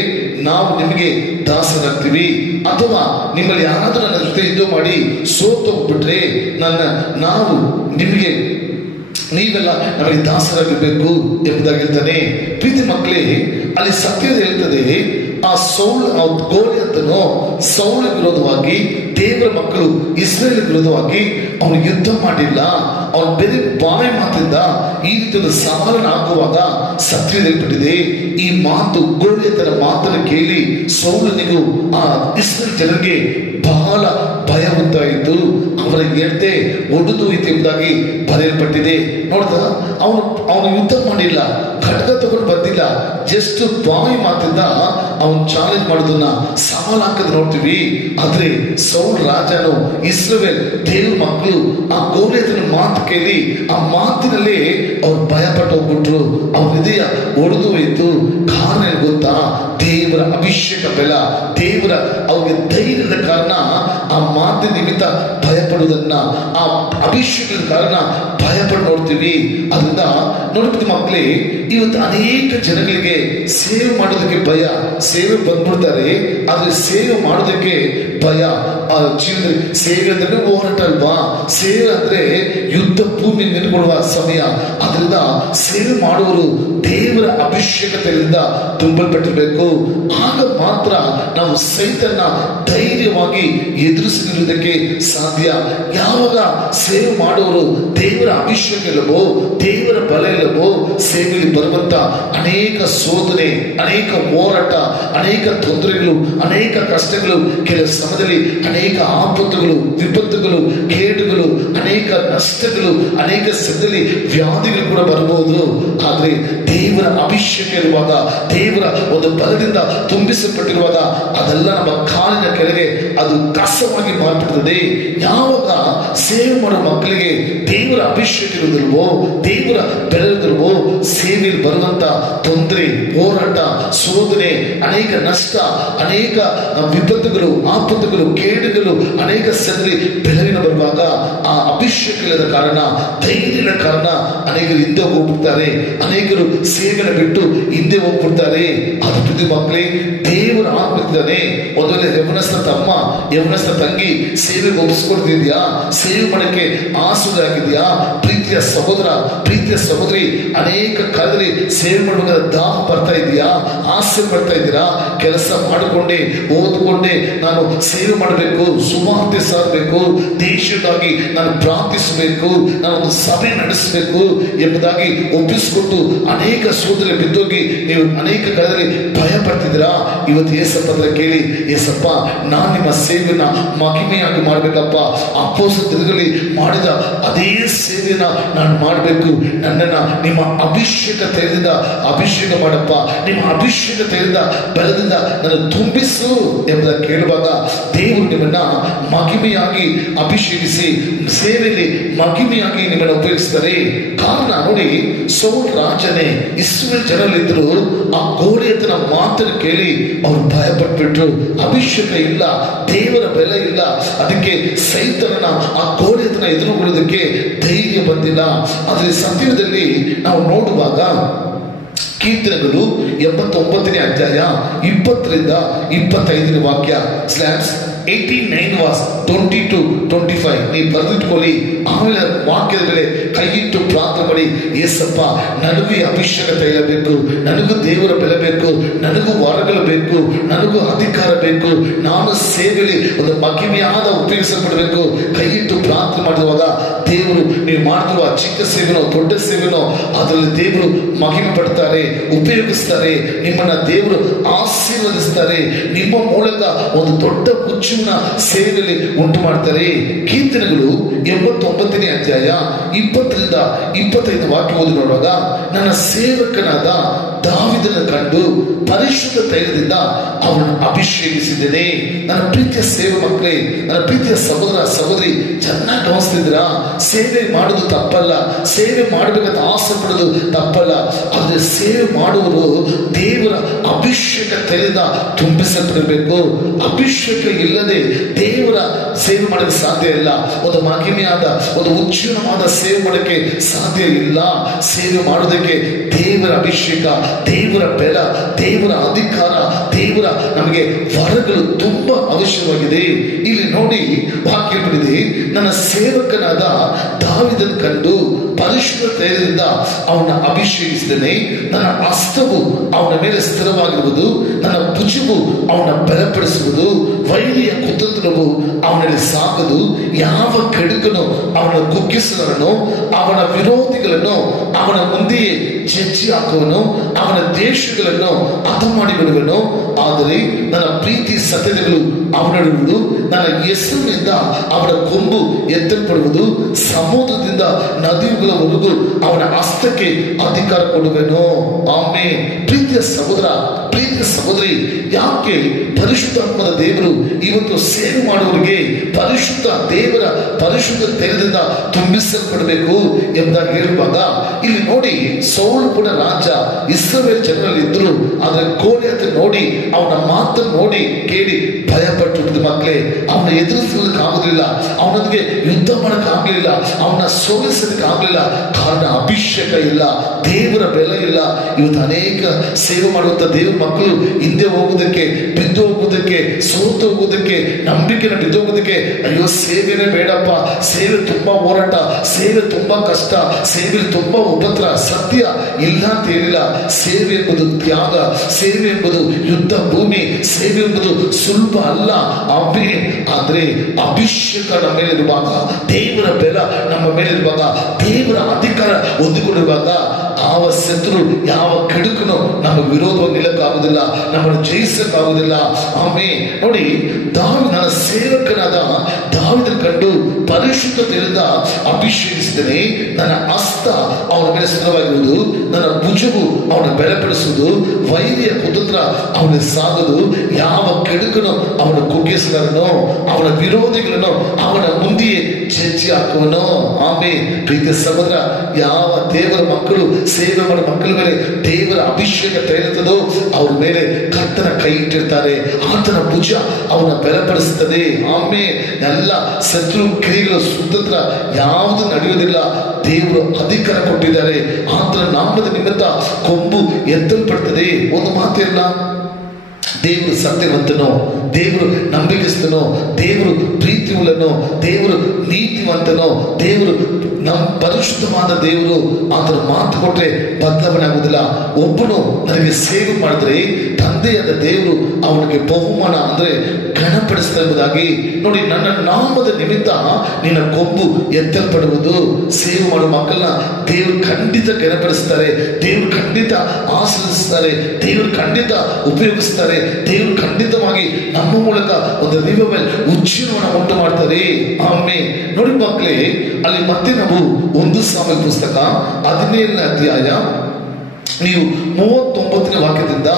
ನಾವು ನಿಮಗೆ ದಾಸರಾಗ್ತೀವಿ. ಅಥವಾ ನಿಮ್ಮಲ್ಲಿ ಯಾರಾದ್ರೂ ನನ್ನ ಜೊತೆ ಯುದ್ಧ ಮಾಡಿ ಸೋತು ಹೋಗ್ಬಿಟ್ರೆ ನಾವು ನಿಮಗೆ, ನೀವೆಲ್ಲ ನಮಗೆ ದಾಸರಾಗಬೇಕು ಎಂಬುದಾಗಿರ್ತಾನೆ. ಪ್ರೀತಿ ಮಕ್ಕಳೇ, ಅಲ್ಲಿ ಸತ್ಯದ ಹೇಳ್ತದೆ, ಆ ಗೋಲಿಯಾತನು ಸೌಲ ವಿರೋಧವಾಗಿ, ದೇವರ ಮಕ್ಕಳು ಇಸ್ರೇಲ್ ವಿರೋಧವಾಗಿ ಅವನು ಯುದ್ಧ ಮಾಡಿಲ್ಲ. ಅವನು ಬೇರೆ ಬಾಯಿ ಮಾತಿಂದ ಈ ರೀತಿಯ ಸವಾಲನ್ನು ಹಾಕುವಾಗ ಸತ್ಯ ಹೇಳ್ಬಿಟ್ಟಿದೆ. ಈ ಮಾತು, ಗೋಲಿಯಾತನ ಮಾತನ್ನು ಕೇಳಿ ಸೌಲನಿಗೂ ಆ ಇಸ್ರೇಲ್ ಜನರಿಗೆ ಬಹಳ ಭಯ ಉಂಟಾಯಿತು. ಅವರ ಎಡತೆ ಒಡೆದು ಎಂಬುದಾಗಿ ಬರೆಯಲ್ಪಟ್ಟಿದೆ. ನೋಡ್ದ, ಅವನು ಯುದ್ಧ ಮಾಡಿಲ್ಲ, ಖಡ್ಗ ತಗೊಂಡು ಬಂದಿಲ್ಲ, ಜಸ್ಟ್ ಬಾಯಿ ಮಾತಿಂದ ಅವನು ಚಾಲೆಂಜ್ ಮಾಡೋದನ್ನ, ಸವಾಲು ಹಾಕೋದು ನೋಡ್ತೀವಿ. ಆದ್ರೆ ಸೌಲ್ ರಾಜನು, ಇಸ್ರೇಲ್ ದೇವ್ರ ಮಕ್ಕಳು ಆ ಗೋಲಿಯಾತನ ಮಾತು ಕೇಳಿ ಆ ಮಾತಿನಲ್ಲಿ ಅವ್ರು ಭಯ ಪಟ್ಟು ಹೋಗ್ಬಿಟ್ರು. ಅವ್ರ ಹೃದಯ ಒಡೆದು ಹೋಯ್ತು. ಕಾರಣ ಗೊತ್ತಾ? ದೇವರ ಅಭಿಷೇಕ ಬೆಲ, ದೇವರ ಅವ್ರಿಗೆ ಧೈರ್ಯದ ಕಾರಣ ಆ ಮಾತಿನ ನಿಮಿತ್ತ ಭಯ ಪಡುವುದನ್ನ, ಆ ಅಭಿಷೇಕದ ಕಾರಣ ಭಯ ಪಟ್ಟು ನೋಡ್ತೀವಿ. ಅದರಿಂದ ನೋಡ್ಬಿಟ್ಟು ಮಕ್ಕಳೇ, ಇವತ್ತು ಅನೇಕ ಜನಗಳಿಗೆ ಸೇವೆ ಮಾಡೋದಕ್ಕೆ ಭಯ. ಸೇವೆ ಬಂದ್ಬಿಡ್ತಾರೆ, ಆದ್ರೆ ಸೇವೆ ಮಾಡೋದಕ್ಕೆ ಭಯ. ಜೀವನದಲ್ಲಿ ಸೇವೆ ಅಂದ್ರೆ ಹೋರಾಟ ಅಲ್ವಾ? ಸೇವೆ ಅಂದ್ರೆ ಯುದ್ಧ ಭೂಮಿ ನಿಲ್ಕೊಳ್ಳುವ ಸಮಯ. ಅದರಿಂದ ಸೇವೆ ಮಾಡುವರು ದೇವರ ಅಭಿಷೇಕತೆಯಿಂದ ತುಂಬಲ್ಪಟ್ಟಿರಬೇಕು. ಆಗ ಮಾತ್ರ ನಾವು ಸೈತನ್ನ ಧೈರ್ಯವಾಗಿ ಎದುರಿಸಿ ನಿಲ್ಲುವುದಕ್ಕೆ ಸಾಧ್ಯ. ಯಾವಾಗ ಸೇವೆ ಮಾಡುವರು ದೇವರ ಅಭಿಷೇಕ ಇಲ್ಲವೋ, ದೇವರ ಬಲ ಇಲ್ಲವೋ, ಸೇವೆಯಲ್ಲಿ ಬರುವಂತ ಅನೇಕ ಶೋಧನೆ, ಅನೇಕ ಹೋರಾಟ, ಅನೇಕ ತೊಂದರೆಗಳು, ಅನೇಕ ಕಷ್ಟಗಳು, ಕೆಲವು ಸಮಯದಲ್ಲಿ ಅನೇಕ ಆಪತ್ತುಗಳು, ವಿಪತ್ತುಗಳು, ಕೇಡುಗಳು, ಅನೇಕ ನಷ್ಟಗಳು, ಅನೇಕ ಸಮಯದಲ್ಲಿ ವ್ಯಾಧಿಗಳು ಕೂಡ ಬರಬಹುದು. ಆದ್ರೆ ದೇವರ ಅಭಿಷೇಕ ಇರುವಾಗ, ದೇವರ ಒಂದು ಬಲದಿಂದ ತುಂಬಿಸಲ್ಪಟ್ಟಿರುವಾಗ ಅದೆಲ್ಲ ನಮ್ಮ ಕಾಲಿನ ಕೆಳಗೆ ಅದು ಕಸವಾಗಿ ಮಾರ್ಪಡುತ್ತದೆ. ಯಾವಾಗ ಸೇವೆ ಮಾಡುವ ಮಕ್ಕಳಿಗೆ ದೇವರ ಅಭಿಷೇಕ ಇರುವುದಿಲ್ವೋ, ದೇವರ ಬೆಳೆಯುವುದಿಲ್ವೋ, ಸೇವೆಯಲ್ಲಿ ಬರುವಂತ ತೊಂದರೆ, ಹೋರಾಟ, ಶೋಧನೆ, ಅನೇಕ ನಷ್ಟ, ಅನೇಕ ವಿಪತ್ತುಗಳು, ಆಪತ್ತುಗಳು, ಕೇಡುಗಳು, ಅನೇಕ ಸಂದರ್ಭದಲ್ಲಿ ಬೆಳಗಿನ ಬರುವಾಗ ಆ ಅಭಿಷೇಕ ಇಲ್ಲದ ಕಾರಣ, ಧೈರ್ಯದ ಕಾರಣ ಅನೇಕರು ಹಿಂದೆ ಹೋಗ್ಬಿಡ್ತಾರೆ, ಅನೇಕರು ಸೇವೆಯನ್ನು ಬಿಟ್ಟು ಹಿಂದೆ ಹೋಗ್ಬಿಡ್ತಾರೆ. ಅದು ಪ್ರತಿ ಮಕ್ಕಳೇ ದೇವರ ಆತ್ಮಿದ್ದಾನೆ. ಒಂದು ವೇಳೆ ಯೌವನಸ್ಥ ತಮ್ಮ, ಯೌವನಸ್ಥ ತಂಗಿ ಸೇವೆಗೆ ಒಪ್ಪಿಸ್ಕೊಡ್ತಿದ್ಯಾ, ಸೇವೆ ಮಾಡಕ್ಕೆ ಆಸುರ ಆಗಿದ್ಯಾ? ಪ್ರೀತಿಯ ಸಹೋದರ, ಪ್ರೀತಿಯ ಸಹೋದರಿ, ಅನೇಕ ಕಾಲದಲ್ಲಿ ಸೇವೆ ಮಾಡಬೇಕಾದ ದಾಹ ಬರ್ತಾ ಇದೆಯಾ, ಆಸೆ ಬರ್ತಾ ಇದ್ದೀರಾ? ಕೆಲಸ ಮಾಡಿಕೊಂಡೆ, ಓದ್ಕೊಂಡೆ ನಾನು ಸೇವೆ ಮಾಡಬೇಕು, ಸುವಾರ್ತೆ ಸಾರಬೇಕು, ದೇಶಕ್ಕಾಗಿ ನಾನು ಪ್ರಾರ್ಥಿಸಬೇಕು, ನಾನು ಒಂದು ಸಭೆ ನಡೆಸಬೇಕು ಎಂಬುದಾಗಿ ಒಪ್ಪಿಸಿಕೊಟ್ಟು ಅನೇಕ ಸೋದರ ಬಿದ್ದೋಗಿ ನೀವು ಅನೇಕ ಕಾಲದಲ್ಲಿ ಭಯ ಪಡ್ತಿದ್ದೀರಾ? ಇವತ್ತು ಏಸಪ್ಪ ಕೇಳಿ, ಏಸಪ್ಪ ನಾನು ನಿಮ್ಮ ಸೇವೆಯನ್ನ ಮಹಿಮೆಯಾಗಿ ಮಾಡ್ಬೇಕಪ್ಪ, ಅಪೊಸ್ತಲರಲ್ಲಿ ಮಾಡಿದ ಅದೇ ಸೇವೆಯನ್ನ ನಾನು ಮಾಡಬೇಕು, ನನ್ನನ್ನ ನಿಮ್ಮ ಅಭಿಷೇಕ ತೈಲದಿಂದ ಅಭಿಷೇಕ ಮಾಡಪ್ಪ, ನಿಮ್ಮ ಅಭಿಷೇಕ ತೈಲದಿಂದ ಬಲದಿಂದ ನನ್ನ ತುಂಬಿಸು ಎಂಬುದನ್ನು ಕೇಳುವಾಗ ದೇವರು ನಿಮ್ಮನ್ನ ಮಹಿಮೆಯಾಗಿ ಅಭಿಷೇಕಿಸಿ ಸೇವೆಯಲ್ಲಿ ಮಹಿಮೆಯಾಗಿ ನಿಮ್ಮನ್ನು ಉಪಯೋಗಿಸ್ತಾರೆ. ಕಾರಣ ನೋಡಿ, ಸೌಲ್ ರಾಜನೇ ಇಸ್ರಾಯೇಲ್ ಜನರಲ್ಲಿದ್ದರು, ಆ ಗೋಲಿಯತನ ಮಾತನ್ನು ಕೇಳಿ ಅವರು ಭಯಪಟ್ಬಿಟ್ರು. ಅಭಿಷೇಕ ಇಲ್ಲ, ದೇವರ ಬೆಲೆ ಇಲ್ಲ, ಅದಕ್ಕೆ ಸೈತನನ ಆ ಗೋಲಿಯತನ ಎದುರುಗೊಳ್ಳೋದಕ್ಕೆ ಧೈರ್ಯ ಬಂದಿಲ್ಲ. ಆದರೆ ಸತ್ಯದಲ್ಲಿ ನಾವು ನೋಡುವಾಗ ಕೀರ್ತನೆಗಳು 89ನೇ ಅಧ್ಯಾಯ 20ರಿಂದ 25ನೇ ವಾಕ್ಯ, ಸ್ಲ್ಯಾಬ್ಸ್ 89:20-25 ನೀವು ಬರೆದಿಟ್ಕೊಳ್ಳಿ. ಆಮೇಲೆ ವಾಕ್ಯದ ಮೇಲೆ ಕೈ ಇಟ್ಟು ಪ್ರಾರ್ಥನೆ ಮಾಡಿ, ಏಸಪ್ಪ ನನಗೂ ಅಭಿಷೇಕ ತೈಲ ಬೇಕು, ನನಗೂ ದೇವರ ಬೆಲೆ ಬೇಕು, ನನಗೂ ವರಗಳು ಬೇಕು, ನನಗೂ ಅಧಿಕಾರ ಬೇಕು, ನಾನು ಸೇವೆಯಲ್ಲಿ ಒಂದು ಮಹಿಮೆಯಾದ ಉಪಯೋಗಿಸಲ್ಪಡಬೇಕು. ಕೈ ಇಟ್ಟು ಪ್ರಾರ್ಥನೆ ಮಾಡಿರುವಾಗ ದೇವರು ನೀವು ಮಾಡ್ತಿರುವ ಚಿಕ್ಕ ಸೇವೆನೋ ದೊಡ್ಡ ಸೇವೆನೋ ಅದರಲ್ಲಿ ದೇವರು ಮಹಿಮೆ ಪಡ್ತಾರೆ, ಉಪಯೋಗಿಸ್ತಾರೆ, ನಿಮ್ಮನ್ನ ದೇವರು ಆಶೀರ್ವದಿಸ್ತಾರೆ, ನಿಮ್ಮ ಮೂಲಕ ಒಂದು ದೊಡ್ಡ ಹುಚ್ಚಿನ ಸೇವೆಯಲ್ಲಿ ಉಂಟು ಮಾಡ್ತಾರೆ. ಕೀರ್ತನೆಗಳು 89ನೇ ಅಧ್ಯಾಯ 20ರಿಂದ 25 ವಾಕ್ಯ ಓದಿ ನೋಡುವಾಗ, ನನ್ನ ಸೇವಕನಾದ ದಾವೀದನ ಕಂಡು ಪರಿಶುದ್ಧ ತೈಲದಿಂದ ಅವನನ್ನು ಅಭಿಷೇಕಿಸಿದ್ದೇನೆ. ನನ್ನ ಪ್ರೀತಿಯ ಸೇವೆ ಮಕ್ಕಳೇ, ನನ್ನ ಪ್ರೀತಿಯ ಸಹೋದರ ಸಹೋದರಿ, ಚೆನ್ನಾಗಿ ಗಮನಿಸ್ತಿದ್ದೀರಾ? ಸೇವೆ ಮಾಡೋದು ತಪ್ಪಲ್ಲ, ಸೇವೆ ಮಾಡಬೇಕಂತ ಆಸೆ ಪಡೋದು ತಪ್ಪಲ್ಲ. ಆದರೆ ಸೇವೆ ಮಾಡುವುದು ದೇವರ ಅಭಿಷೇಕ ತೈಲದಿಂದ ತುಂಬಿಸಲ್ಪಡಬೇಕು. ಅಭಿಷೇಕ ಇಲ್ಲದೆ ದೇವರ ಸೇವೆ ಮಾಡಲು ಸಾಧ್ಯ ಇಲ್ಲ. ಒಂದು ಮಹಿಮೆಯಾದ ಒಂದು ಉಜ್ವಲವಾದ ಸೇವೆ ಮಾಡೋಕ್ಕೆ ಸಾಧ್ಯ ಇಲ್ಲ. ಸೇವೆ ಮಾಡೋದಕ್ಕೆ ದೇವರ ಅಭಿಷೇಕ, ದೇವರ ಬೆಲ, ದೇವರ ಅಧಿಕಾರ, ದೇವರ ನಮಗೆ ವರಗಳು ತುಂಬಾ ಅವಶ್ಯವಾಗಿದೆ. ಇಲ್ಲಿ ನೋಡಿ ವಾಕ್ಯ ಬಿಡಿದೆ, ನನ್ನ ಸೇವಕನಾದ ದಾವೀದನ ಕಂಡು ಪರಿಶುದ್ಧ ತೈಲದಿಂದ ಅವನ ಅಭಿಷೇಕಿಸಿದ್ದೇನೆ. ನನ್ನ ಹಸ್ತವು ಅವನ ಮೇಲೆ ಸ್ಥಿರವಾಗಿರುವುದು, ನನ್ನ ಭುಜವು ಅವನ ಬಲಪಡಿಸುವುದು, ವೈರಿಯ ಕುತಂತ್ರವು ಅವನಲ್ಲಿ ಸಾಗದು. ಯಾವ ಕೆಡುಕನು ಅವನ ಕುಗ್ಗಿಸಲಾರನು, ಅವನ ವಿರೋಧಿಗಳನ್ನು ಅವನ ಮುಂದೆಯೇ ಜಜ್ಜಿ ಹಾಕುವನು, ಅವನ ದೇಶಗಳನ್ನು ಹತ ಮಾಡಿಬಿಡುವನು. ಆದರೆ ನನ್ನ ಪ್ರೀತಿ ಸತ್ಯತೆಗಳು ಅವನಡುವುದು, ನನ್ನ ಹೆಸರಿನಿಂದ ಅವನ ಕೊಂಬು ಎತ್ತಲ್ಪಡುವುದು, ಸಮುದ್ರದಿಂದ ನದಿಗಳವರೆಗೂ ಅವನ ಹಸ್ತಕ್ಕೆ ಅಧಿಕಾರ ಕೊಡುವೆನು. ಆಮೇಲೆ ಪ್ರೀತಿಯ ಸಹೋದರ, ಪ್ರೀತಿಯ ಸಹೋದರಿ, ಯಾಕೆ ಪರಿಶುದ್ಧಾತ್ಮದ ದೇವರು ಇವತ್ತು ಸೇವೆ ಮಾಡುವವರಿಗೆ ಪರಿಶುದ್ಧ ದೇವರ ಪರಿಶುದ್ಧ ತೈಲದಿಂದ ತುಂಬಿಸಲ್ಪಡಬೇಕು ಎಂಬುದಾಗಿ ಹೇಳುವಾಗ, ಇಲ್ಲಿ ನೋಡಿ ಸೌಲ್ ಕೂಡ ರಾಜ, ಇಸ್ರಾಯೇಲ್ ಜನರಲ್ಲಿ ಇದ್ರು. ಆದ್ರೆ ಗೋಲಿಯತ ನೋಡಿ, ಅವನ ಮಾತನ್ನು ನೋಡಿ ಕೇಳಿ ಭಯಪಟ್ಟು ಮಕ್ಕಳೇ, ಅವನ ಎದುರಿಸಲಿಕ್ಕೆ ಆಗುದಿಲ್ಲ, ಅವನೊಂದಿಗೆ ಯುದ್ಧ ಮಾಡಕ್ಕೆ ಆಗ್ಲಿಲ್ಲ, ಅವನ ಸೋಲಿಸಲಿಕ್ಕೆ ಆಗ್ಲಿಲ್ಲ. ಕಾರಣ ಅಭಿಷೇಕ ಇಲ್ಲ, ದೇವರ ಬೆಲೆ ಇಲ್ಲ. ಇವತ್ತು ಅನೇಕ ಸೇವೆ ಮಾಡುವಂತ ದೇವರ ಮಕ್ಕಳು ಹಿಂದೆ ಹೋಗುವುದಕ್ಕೆ, ಬಿದ್ದು ಹೋಗುವುದಕ್ಕೆ, ಸೋತು ಹೋಗುವುದಕ್ಕೆ, ನಂಬಿಕೆನ ಬಿದ್ದು ಹೋಗುವುದಕ್ಕೆ, ಅಯ್ಯೋ ಸೇವೆನೇ ಬೇಡಪ್ಪ, ಸೇವೆ ತುಂಬಾ ಹೋರಾಟ, ಸೇವೆ ತುಂಬಾ ಕಷ್ಟ, ಸೇವೆ ತುಂಬಾ ಉಪದ್ರ. ಸತ್ಯ ಇಲ್ಲ ಅಂತ ಹೇಳಿಲ್ಲ. ಸೇವೆ ಎಂಬುದು ತ್ಯಾಗ, ಸೇವೆ ಎಂಬುದು ಯುದ್ಧ ಭೂಮಿ, ಸೇವೆ ಎಂಬುದು ಸುಲಭ ಅಲ್ಲ. ಆದ್ರೆ ಅಭಿಷೇಕ ನಮ್ಮ ಮೇಲಿರುವಾಗ, ದೇವರ ಬೆಲ ನಮ್ಮ ಮೇಲಿರುವಾಗ, ದೇವರ ಅಧಿಕಾರ ಹೊಂದಿಕೊಂಡಿರುವಾಗ ಯಾವ ಶತ್ರು, ಯಾವ ಕೆಡುಕನು ನಮ್ಮ ವಿರೋಧವಾಗಿ ನಿಲ್ಲಕ್ಕಾಗುವುದಿಲ್ಲ, ನಮ್ಮನ್ನು ಜಯಿಸಕ್ಕಾಗುವುದಿಲ್ಲ. ಆಮೇಲೆ ನೋಡಿ, ನನ್ನ ಸೇವಕನಾದ ದಾವೀದನ ಕಂಡು ಪರಿಶುದ್ಧತೆಯಿಂದ ಅಭಿಷೇಕಿಸಿದ್ದೇನೆ. ನನ್ನ ಹಸ್ತ ಅವನ ಮೇಲೆ ಸ್ಥಿರವಾಗಿರುವುದು, ನನ್ನ ಭುಜವು ಅವನ ಬೆಲೆಪಡಿಸುವುದು, ವೈರಿಯ ಕುತಂತ್ರ ಅವನಿಗೆ ಸಾಗದು, ಯಾವ ಕೆಡುಕನು ಅವನ ಕುಗ್ಗಿಸಲಾರನು, ಅವನ ವಿರೋಧಿಗಳನ್ನು ಅವನ ಮುಂದೆಯೇ ಜಜ್ಜಿ ಹಾಕುವನು. ಆಮೇಲೆ ಪ್ರೀತಿಯ ಸಹೋದರ, ಯಾವ ದೇವರ ಮಕ್ಕಳು ಸೇವೆ ಮಾಡೋ ಮಕ್ಕಳ ಮೇಲೆ ದೇವರ ಅಭಿಷೇಕ ತೈಲತದೋ ಅವ್ರ ಮೇಲೆ ಕರ್ತನ ಕೈ ಇಟ್ಟಿರ್ತಾರೆ. ಆತನ ಭುಜ ಅವನ ಬಲಪಡಿಸುತ್ತದೆ. ಆಮೇಲೆ ಎಲ್ಲ ಶತ್ರು ಕ್ರಿಯೆಗಳು ಸ್ವತಂತ್ರ ಯಾವುದು ನಡೆಯುವುದಿಲ್ಲ. ದೇವರು ಅಧಿಕಾರ ಕೊಟ್ಟಿದ್ದಾರೆ. ಆತನ ನಾಮದ ನಿಮಿತ್ತ ಕೊಂಬು ಎತ್ತಲ್ಪಡ್ತದೆ. ಒಂದು ಮಾತಿಲ್ಲ, ದೇವರು ಸತ್ಯವಂತನೋ, ದೇವರು ನಂಬಿಕೆಸ್ತನೋ, ದೇವರು ಪ್ರೀತಿಯುಳ್ಳನೋ, ದೇವರು ನೀತಿವಂತನೋ, ದೇವರು ನಮ್ಮ ಪರಿಶುದ್ಧವಾದ ದೇವರು. ಆತರ ಮಾತು ಕೊಟ್ಟರೆ ಬದಲಾವಣೆ ಆಗುವುದಿಲ್ಲ. ಒಬ್ಬನು ನನಗೆ ಸೇವೆ ಮಾಡಿದ್ರೆ ತಂದೆಯಾದ ದೇವರು ಅವನಿಗೆ ಬಹುಮಾನ ಅಂದ್ರೆ ಗಣಪಡಿಸ್ತಾ ಎಂಬುದಾಗಿ ನೋಡಿ. ನನ್ನ ನಾಮದ ನಿಮಿತ್ತ ನಿನ್ನ ಕೊಂಬು ಎತ್ತಲ್ಪಡುವುದು. ಸೇವೆ ಮಾಡುವ ಮಕ್ಕಳನ್ನ ದೇವರು ಖಂಡಿತ ಗಣಪಡಿಸ್ತಾರೆ, ದೇವರು ಖಂಡಿತ ಆಶ್ರಯಿಸ್ತಾರೆ, ದೇವರು ಖಂಡಿತ ಉಪಯೋಗಿಸ್ತಾರೆ. ದೇವರು ಖಂಡಿತವಾಗಿ ನಮ್ಮ ಮೂಲಕ ಒಂದು ರಿವೈವಲ್ ಉಜ್ಜೀವನ ಉಂಟು ಮಾಡ್ತಾರೆ. ಆಮೇಲೆ ನೋಡಿ ಮಕ್ಕಳೇ, ಅಲ್ಲಿ ಮತ್ತೆ ನಾವು 1 ಸಾಮುವೇಲ ಪುಸ್ತಕ 17ನೇ ಅಧ್ಯಾಯ ನೀವು 39ನೇ ವಾಕ್ಯದಿಂದ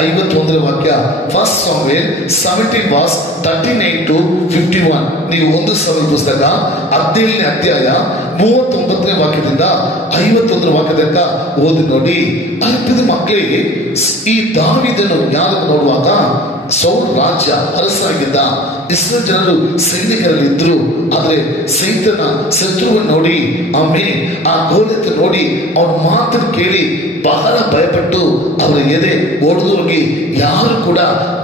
51ನೇ ವಾಕ್ಯ. 1 ಸಾಮುವೇಲ್ 17:39-51. ನೀವು 1 ಸಾಮುವೇಲ ಪುಸ್ತಕ 17ನೇ ಅಧ್ಯಾಯ 39ನೇ ವಾಕ್ಯದಿಂದ 51ನೇ ವಾಕ್ಯ ತನಕ ಓದಿ ನೋಡಿ. ಅಲ್ಪದ ಮಕ್ಕಳಿಗೆ ಈ ದಾವೀದನು ಯಾರನ್ನು ನೋಡುವಾಗ ಸೌಲ್ ರಾಜ್ಯ ಅರಸರಾಗಿದ್ದ, ಇಸ್ರೇಲ್ ಜನರು ಸೈನಿಕರಲ್ಲಿ ಇದ್ರು. ಆದ್ರೆ ಸೈತನ ಶತ್ರುವನ್ನು ನೋಡಿ, ಆಮೇಲೆ ಆ ಗೋಲಿಯತ್ ನೋಡಿ ಅವನ ಮಾತನ್ನು ಕೇಳಿ ಬಹಳ ಭಯಪಟ್ಟು ಅವರ ಎದೆ ಒಡೆದು ಹೋಗಿ ಯಾರು ಕೂಡ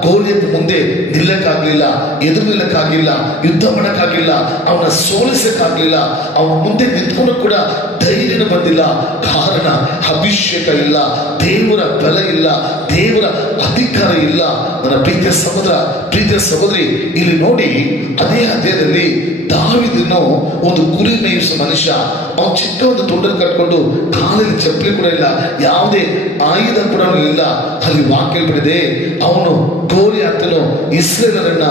ಗೋಲಿಯತ್ ಮುಂದೆ ನಿಲ್ಲಕ್ಕಾಗ್ಲಿಲ್ಲ, ಎದುರು ನಿಲ್ಲಕ್ಕಾಗಿಲ್ಲ, ಯುದ್ಧ ಮಾಡಕ್ಕಾಗಿಲ್ಲ, ಅವನ ಸೋಲಿಸಕ್ಕಾಗ್ಲಿಲ್ಲ. ಅವನ ಮುಂದೆ ನಿಂತ್ಕೊಂಡು ಕೂಡ ಧೈರ್ಯ ಬಂದಿಲ್ಲ. ಕಾರಣ ಅಭಿಷೇಕ ಇಲ್ಲ, ದೇವರ ಬಲ ಇಲ್ಲ, ದೇವರ ಅಧಿಕಾರ ಇಲ್ಲ. ನನ್ನ ಪ್ರೀತಿಯ ಸಹೋದರ, ಪ್ರೀತಿಯ ಸಹೋದರಿ, ಇಲ್ಲಿ ನೋಡಿ ಅದೇ ಅಧ್ಯಾಯದಲ್ಲಿ ದಾವೀದನು ಒಂದು ಕುರಿ ಮೇಯಿಸುವ ಮನುಷ್ಯ. ಅವನು ಚಿಕ್ಕ ಒಂದು ತುಂಡನ್ನು ಕಟ್ಕೊಂಡು ಕಾಲಲ್ಲಿ ಚಪ್ಪಲಿ ಕೂಡ ಇಲ್ಲ, ಯಾವುದೇ ಆಯುಧ ಕೂಡ ಇಲ್ಲ. ಅಲ್ಲಿ ವಾಕ್ಯ ಬಿಡಿದೆ, ಅವನು ಗೋಲಿಯಾತನು ಇಸ್ರೇಲರನ್ನ,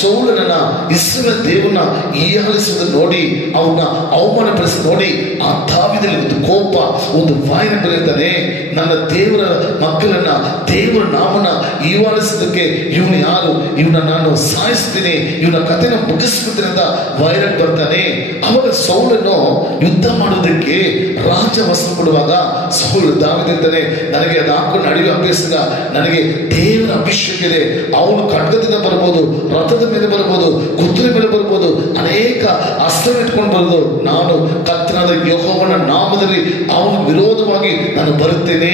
ಸೌಲನನ್ನ, ಇಸ್ರೇಲ್ ದೇವರನ್ನ ಹೀಯಾಳಿಸುವುದನ್ನು ನೋಡಿ, ಅವನ್ನ ಅವಮಾನಪಡಿಸಿ ನೋಡಿ ಆ ದಾವೀದನಿಗೆ ಒಂದು ಕೋಪ, ಒಂದು ವಾಯನ ಬರೀತಾನೆ. ನನ್ನ ದೇವರ ಮಕ್ಕಳನ್ನ, ದೇವರ ನಾಮನ ಹೀಯಾಳಿಸೋದಕ್ಕೆ ಇವನು ಯಾರು, ಇವನ ನಾನು ಸಾಯಿಸ್ತೀನಿ, ಇವನ ಕಥೆನ ಮುಗಿಸ್ಬಿಡ್ತೀನಿ ಅಂತ ವೈರಲ್ ಬರ್ತಾನೆ. ಅವಾಗ ಸೌಲನ್ನು ಯುದ್ಧ ಮಾಡುವುದಕ್ಕೆ ರಾಜ ವಸ್ತ್ರ ಕೊಡುವಾಗ ಸೌಲ್ ದಾವೀದನಿರ್ತಾನೆ, ನನಗೆ ಅದು ಹಾಕೊಂಡು ನಡೆಯುವ ಅಭ್ಯಾಸ, ನನಗೆ ದೇವರ ಅಭಿಷೇಕ ಇದೆ. ಅವನು ಖಡ್ಗದಿಂದ ಬರ್ಬೋದು, ರಥದ ಮೇಲೆ ಬರ್ಬೋದು, ಕುದುರೆ ಮೇಲೆ ಬರ್ಬೋದು, ಅನೇಕ ಅಸ್ತ್ರ ಇಟ್ಕೊಂಡು ಬರ್ಬೋದು. ನಾನು ಕರ್ತನಾದ ಯೆಹೋವನ ನಾಮದಲ್ಲಿ ಅವನ ವಿರೋಧವಾಗಿ ನಾನು ಬರುತ್ತೇನೆ.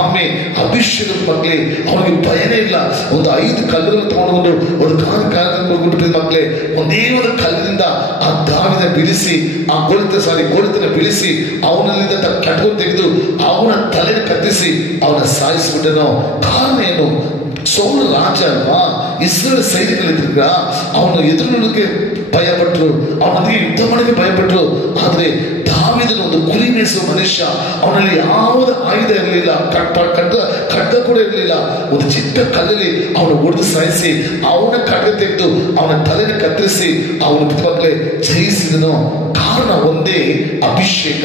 ಆಮೇಲೆ ಅಭಿಷೇಕ ಮಕ್ಕಳೇ, ಅವನಿಗೆ ಭಯನೇ ಇಲ್ಲ. ಒಂದು 5 ಕಲ್ಲುಗಳನ್ನು ತಗೊಂಡು ಒಂದು ಕಾಲ ಮಕ್ಕಳೇ, ಒಂದೇ ಒಂದು ಕಲ್ಲಿನಿಂದ ಆ ದಾವಿದ ಬಿಡಿಸಿ, ಆ ಗೋಳಿತನ ಬಿಡಿಸಿ ಅವನಲ್ಲಿಂದ ಕಟ್ಕೊಂಡು ತೆಗೆದು ಅವನ ತಲೆನ ಕತ್ತಿಸಿ ಅವನ ಸಾಯಿಸಿಬಿಟ್ಟನು. ಕಾರಣ ಏನು? ಸೌಲ ರಾಜ ಅಲ್ವಾ, ಇಸ್ರೇಲ್ ಸೈನಿಕರಿದ್ದಾಗ ಅವನು ಎದುರುಕ್ಕೆ ಭಯಪಟ್ಟರು, ಅವನಿಗೆ ಯುದ್ಧ ಮಾಡಕ್ಕೆ ಭಯಪಟ್ಟರು. ಆದ್ರೆ ದಾವೀದನು ಒಂದು ಕುರಿ ಮೇಯಿಸುವ ಮನುಷ್ಯ, ಅವನಲ್ಲಿ ಯಾವುದೇ ಆಯುಧ ಇರಲಿಲ್ಲ, ಖಡ್ಗ ಕೂಡ ಇರಲಿಲ್ಲ. ಒಂದು ಚಿಕ್ಕ ಕಲ್ಲಲ್ಲಿ ಅವನು ಹೊಡೆದು ಸಾಯಿಸಿ ಅವನ ಖಡ್ಗ ತೆಗೆದು ಅವನ ತಲೆನ ಕತ್ತರಿಸಿ ಅವನ ಮಕ್ಕಳೇ ಜಯಿಸಿದನು. ಕಾರಣ ಒಂದೇ, ಅಭಿಷೇಕ.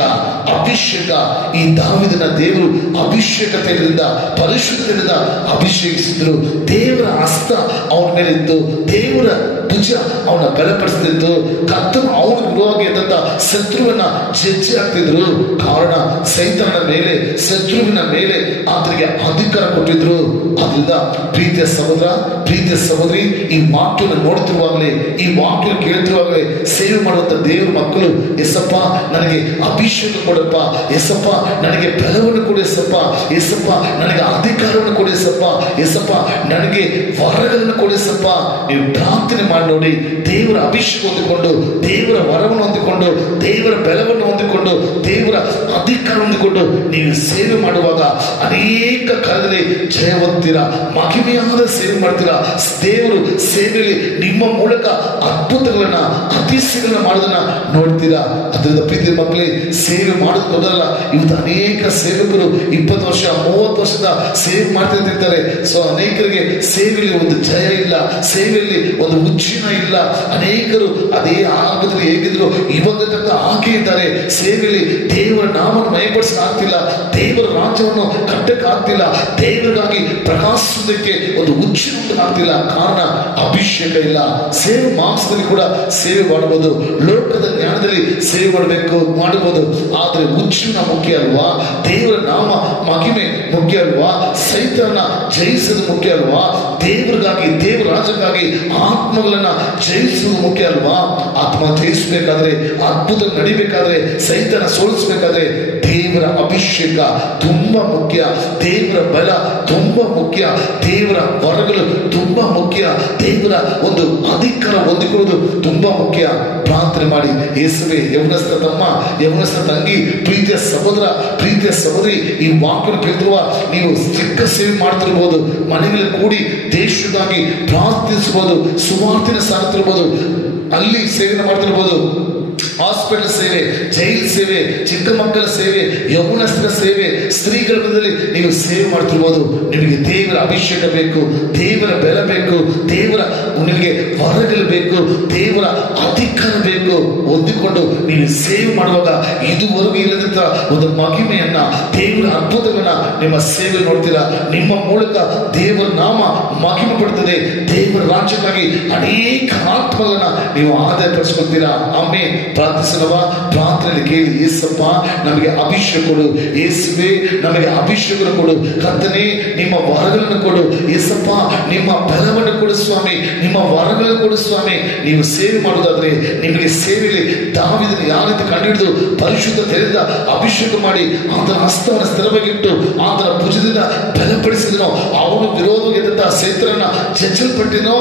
ಅಭಿಷೇಕ. ಈ ದಾವೀದನ ದೇವರು ಅಭಿಷೇಕತೆಯಿಂದ, ಪರಿಶುದ್ಧತೆಯಿಂದ ಅಭಿಷೇಕಿಸಿದ್ರು. ದೇವರ ಹಸ್ತ ಅವನ ಮೇಲೆ ಇತ್ತು, ದೇವರ ಭುಜ ಅವನ ಬಲಪಡಿಸ್ತಿತ್ತು. ಕರ್ತನು ಅವನ ವಿರೋಧವಾಗಿ ಇದ್ದಂತ ಶತ್ರುವನ್ನ ಜಜ್ಜಿ ಹಾಕ್ತಿದ್ರು. ಕಾರಣ ಸೈತಾನನ ಮೇಲೆ, ಶತ್ರುವಿನ ಮೇಲೆ ಆತನಿಗೆ ಅಧಿಕಾರ ಕೊಟ್ಟಿದ್ರು. ಅದರಿಂದ ಪ್ರೀತಿಯ ಸಹೋದರ, ಪ್ರೀತಿಯ ಸಹೋದರಿ, ಈ ವಾಕ್ಯವನ್ನು ನೋಡ್ತಿರುವಾಗಲೇ, ಈ ವಾಕ್ಯ ಕೇಳ್ತಿರುವಾಗಲೇ ಸೇವೆ ಮಾಡುವಂತ ದೇವರ ಮಕ್ಕಳು ಮಕ್ಕಳು ಎಸಪ್ಪ ನನಗೆ ಅಭಿಷೇಕ ಕೊಡಪ್ಪ, ಎಸಪ್ಪ ನನಗೆ ಬಲವನ್ನು ಕೊಡು ಎಸಪ್ಪ, ಎಸಪ್ಪ ನನಗೆ ಅಧಿಕಾರವನ್ನು ಕೊಡು ಎಸಪ್ಪ, ಎಸಪ್ಪ ನನಗೆ ವರಗಳನ್ನು ಕೊಡಿಸಪ್ಪ. ನೀವು ಪ್ರಾರ್ಥನೆ ಮಾಡಿ ನೋಡಿ, ದೇವರ ಅಭಿಷೇಕ ಹೊಂದಿಕೊಂಡು, ದೇವರ ವರವನ್ನು ಹೊಂದಿಕೊಂಡು, ದೇವರ ಬಲವನ್ನು ಹೊಂದಿಕೊಂಡು, ದೇವರ ಅಧಿಕಾರ ಹೊಂದಿಕೊಂಡು ನೀವು ಸೇವೆ ಮಾಡುವಾಗ ಅನೇಕ ಕಾಲದಲ್ಲಿ ಜಯವಂತೀರ, ಮಹಿಮೆಯಾದ ಸೇವೆ ಮಾಡ್ತೀರಾ. ದೇವರು ಸೇವೆಯಲ್ಲಿ ನಿಮ್ಮ ಮೂಲಕ ಅದ್ಭುತಗಳನ್ನ ಅತಿಶಯಗಳನ್ನ ಮಾಡೋದನ್ನ ನೋಡ್ತೀರಾ. ಅದರಿಂದ ಪ್ರೀತಿ ಮಕ್ಕಳೇ, ಸೇವೆ ಮಾಡೋದು ದೊಡ್ಡಲ್ಲ. ಇವತ್ತು ಅನೇಕ ಸೇವಕರು 20 ವರ್ಷ 30 ವರ್ಷದ ಸೇವೆ ಮಾಡ್ತಿರ್ತಾರೆ. ಸೊ ಅನೇಕರಿಗೆ ಸೇವೆಯಲ್ಲಿ ಒಂದು ಜಯ ಇಲ್ಲ, ಸೇವೆಯಲ್ಲಿ ಒಂದು ಉಚ್ಚಿನ ಇಲ್ಲ. ಅನೇಕರು ಅದೇ ಆರಂಭದಲ್ಲಿ ಹೇಗಿದ್ರು ಇವಾಗ ತನಕ ಹಾಗೆ ಇದ್ದಾರೆ. ಸೇವೆಯಲ್ಲಿ ದೇವರ ನಾಮವನ್ನು ಮಯಪಡಿಸಕ್ ಆಗ್ತಿಲ್ಲ, ದೇವರ ರಾಜ್ಯವನ್ನು ಕಟ್ಟಕ್ಕೆ ಆಗ್ತಿಲ್ಲ, ದೇವರಿಗಾಗಿ ಪ್ರಕಾಶಿಸೋದಕ್ಕೆ ಒಂದು ಉಚ್ಚಿನ ಆಗ್ತಿಲ್ಲ. ಕಾರಣ ಅಭಿಷೇಕ ಇಲ್ಲ. ಸೇವೆ ಮಾಂಸದಲ್ಲಿ ಕೂಡ ಸೇವೆ ಮಾಡಬಹುದು, ಲೋಕದ ಜ್ಞಾನದಲ್ಲಿ ಸೇವೆ ಮಾಡಬಹುದು, ಆದ್ರೆ ಉಚ್ಚಿನ ಮುಖ್ಯ ಅಲ್ವಾ? ದೇವರ ನಾಮ ಮಹಿಮೆ ಮುಖ್ಯ ಅಲ್ವಾ? ಸೈತಾನ ಜಯಿಸೋದು ಮುಖ್ಯ ಅಲ್ವಾ? ದೇವರಿಗಾಗಿ, ದೇವರ ರಾಜ್ಯಕ್ಕಾಗಿ ಆತ್ಮಗಳನ್ನ ಜಯಿಸುವುದು ಮುಖ್ಯ ಅಲ್ವಾ? ಆತ್ಮ ಜಯಿಸಬೇಕಾದ್ರೆ, ಅದ್ಭುತ ನಡಿಬೇಕಾದ್ರೆ, ಸೈತಾನ ಸೋಲಿಸಬೇಕಾದ್ರೆ ದೇವರ ಅಭಿಷೇಕ ತುಂಬಾ ಮುಖ್ಯ, ದೇವರ ಬಲ ತುಂಬಾ ಮುಖ್ಯ, ದೇವರ ವರಗಳು ತುಂಬಾ ಮುಖ್ಯ, ದೇವರ ಒಂದು ಅಧಿಕಾರ ಹೊಂದಿಕೊಳ್ಳುವುದು ತುಂಬಾ ಮುಖ್ಯ. ಪ್ರಾರ್ಥನೆ ಮಾಡಿ, ಯೇಸುವೆ, ಯೌವನಸ್ಥ ತಮ್ಮ, ಯೌವನಸ್ಥ ತಂಗಿ, ಪ್ರೀತಿಯ ಸಹೋದರ, ಪ್ರೀತಿಯ ಸಹೋದರಿ, ಈ ವಾಕ್ಯವನ್ನು ಕೇಳ್ತಿರುವ ನೀವು ಚಿಕ್ಕ ಸೇವೆ ಮಾಡ್ತಿರ್ಬೋದು, ಮನೆಗಳಲ್ಲಿ ಕೂಡಿ ದೇಶಕ್ಕಾಗಿ ಪ್ರಾರ್ಥಿಸಬಹುದು, ಸುವಾರ್ತೆನ ಸಾಗುತ್ತಿರ್ಬೋದು, ಅಲ್ಲಿ ಸೇವೆನ ಮಾಡ್ತಿರ್ಬೋದು, ಹಾಸ್ಪಿಟಲ್ ಸೇವೆ, ಜೈಲ್ ಸೇವೆ, ಚಿಕ್ಕ ಮಕ್ಕಳ ಸೇವೆ, ಯೌವನಸ್ಥರ ಸೇವೆ, ಸ್ತ್ರೀಗಳ ಮಧ್ಯದಲ್ಲಿ ನೀವು ಸೇವೆ ಮಾಡ್ತಿರ್ಬೋದು. ನಿಮಗೆ ದೇವರ ಅಭಿಷೇಕ ಬೇಕು, ದೇವರ ಬೆಲೆ ಬೇಕು, ದೇವರ ನಿಮಗೆ ವರಗಳು ಬೇಕು, ದೇವರ ಅಧಿಕಾರ ಬೇಕು. ಹೊಂದಿಕೊಂಡು ನೀವು ಸೇವೆ ಮಾಡುವಾಗ ಇದುವರೆಗೂ ಇಲ್ಲದಂತ ಒಂದು ಮಹಿಮೆಯನ್ನ, ದೇವರ ಅದ್ಭುತಗಳನ್ನ ನಿಮ್ಮ ಸೇವೆ ನೋಡ್ತೀರಾ. ನಿಮ್ಮ ಮೂಲಕ ದೇವರ ನಾಮ ಮಹಿಮೆ ಪಡ್ತದೆ. ದೇವರ ರಾಜ್ಯಕ್ಕಾಗಿ ಅನೇಕ ಆತ್ಮಗಳನ್ನ ನೀವು ಆದಾಯ ಪಡಿಸ್ಕೊಳ್ತೀರಾ. ಆಮೇಲೆ ಪ್ರಾರ್ಥಿಸಲವಾ? ಪ್ರಾರ್ಥನೆ ಕೇಳಿ, ಯೇಸಪ್ಪ ನಮಗೆ ಅಭಿಷೇಕ ಕೊಡು, ಯೇಸುವೆ ನಮಗೆ ಅಭಿಷೇಕ ಕೊಡು, ಕರ್ತನೇ ನಿಮ್ಮ ವರಗಳನ್ನು ಕೊಡು, ಯೇಸಪ್ಪ ನಿಮ್ಮ ಬಲವನ್ನು ಕೊಡು ಸ್ವಾಮಿ, ನಿಮ್ಮ ವರಗಳನ್ನು ಕೊಡು ಸ್ವಾಮಿ. ನೀವು ಸೇವೆ ಮಾಡುವುದಾದ್ರೆ ನಿಮಗೆ ಸೇವೆಯಲ್ಲಿ ದಾವೀದನ ಯಾವ ರೀತಿ ಕಂಡುಹಿಡಿದು ಪರಿಶುದ್ಧ ತೆರೆದ ಅಭಿಷೇಕ ಮಾಡಿ ಆತನ ಹಸ್ತವನ್ನು ಸ್ಥಿರವಾಗಿಟ್ಟು ಆತನ ಭುಜದಿಂದ ಬಲಪಡಿಸಿದನೋ, ಅವನು ವಿರೋಧವಾಗಿದ್ದಂತಹ ಸೈತಾನನ ಜಜ್ಜಲ್ಪಟ್ಟಿನೋ